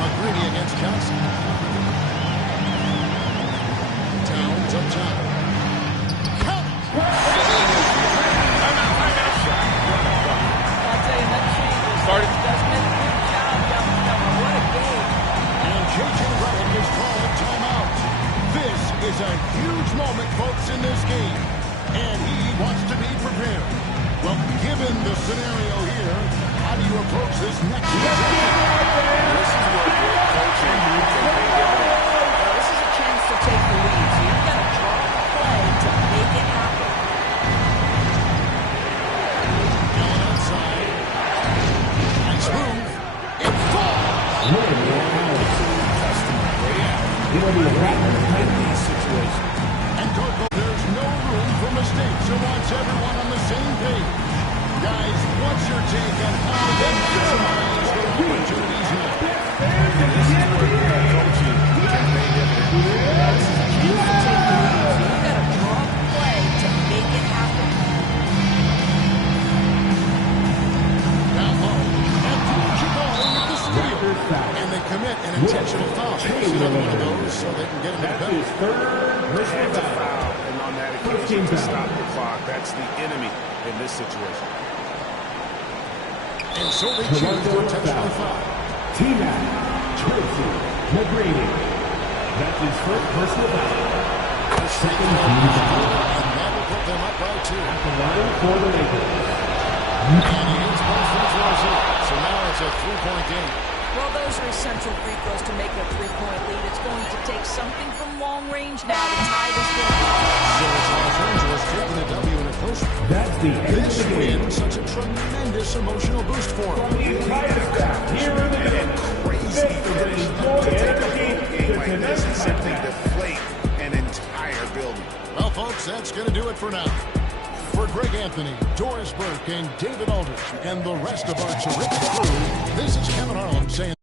McGrady against Johnson. Towns up top. Count! I'll tell you, that changes. Doesn't it? Good job, young. What a game. And J.J. Redick is calling timeout. This is a huge moment, folks, in this game. And he wants to be prepared. Well, given the scenario here, how do you approach this next possession? This is where good coaching can pay dividends. This is a chance to take the lead. So you've got to personal a foul, and on that occasion to stop the clock. That's the enemy in this situation. And so they choose to intentionally foul. T-Mac Tracy McGrady. That's his first personal foul. Second team foul. And that will put them up by 2. At the line for the Lakers. And he hits both free throws in. So now it's a 3-point game. Well, those are essential free throws to make a 3-point lead. It's going to take something from long range now to tie this game. So it's Los Angeles taking a W in a close. That's the end of This the game. win, such a tremendous emotional boost for him. From the entire staff here in the game. Crazy finish to take a home game like this and simply deflate an entire building. Well, folks, that's going to do it for now. For Greg Anthony, Doris Burke, and David Aldridge, and the rest of our terrific crew, this is Kevin Harlan saying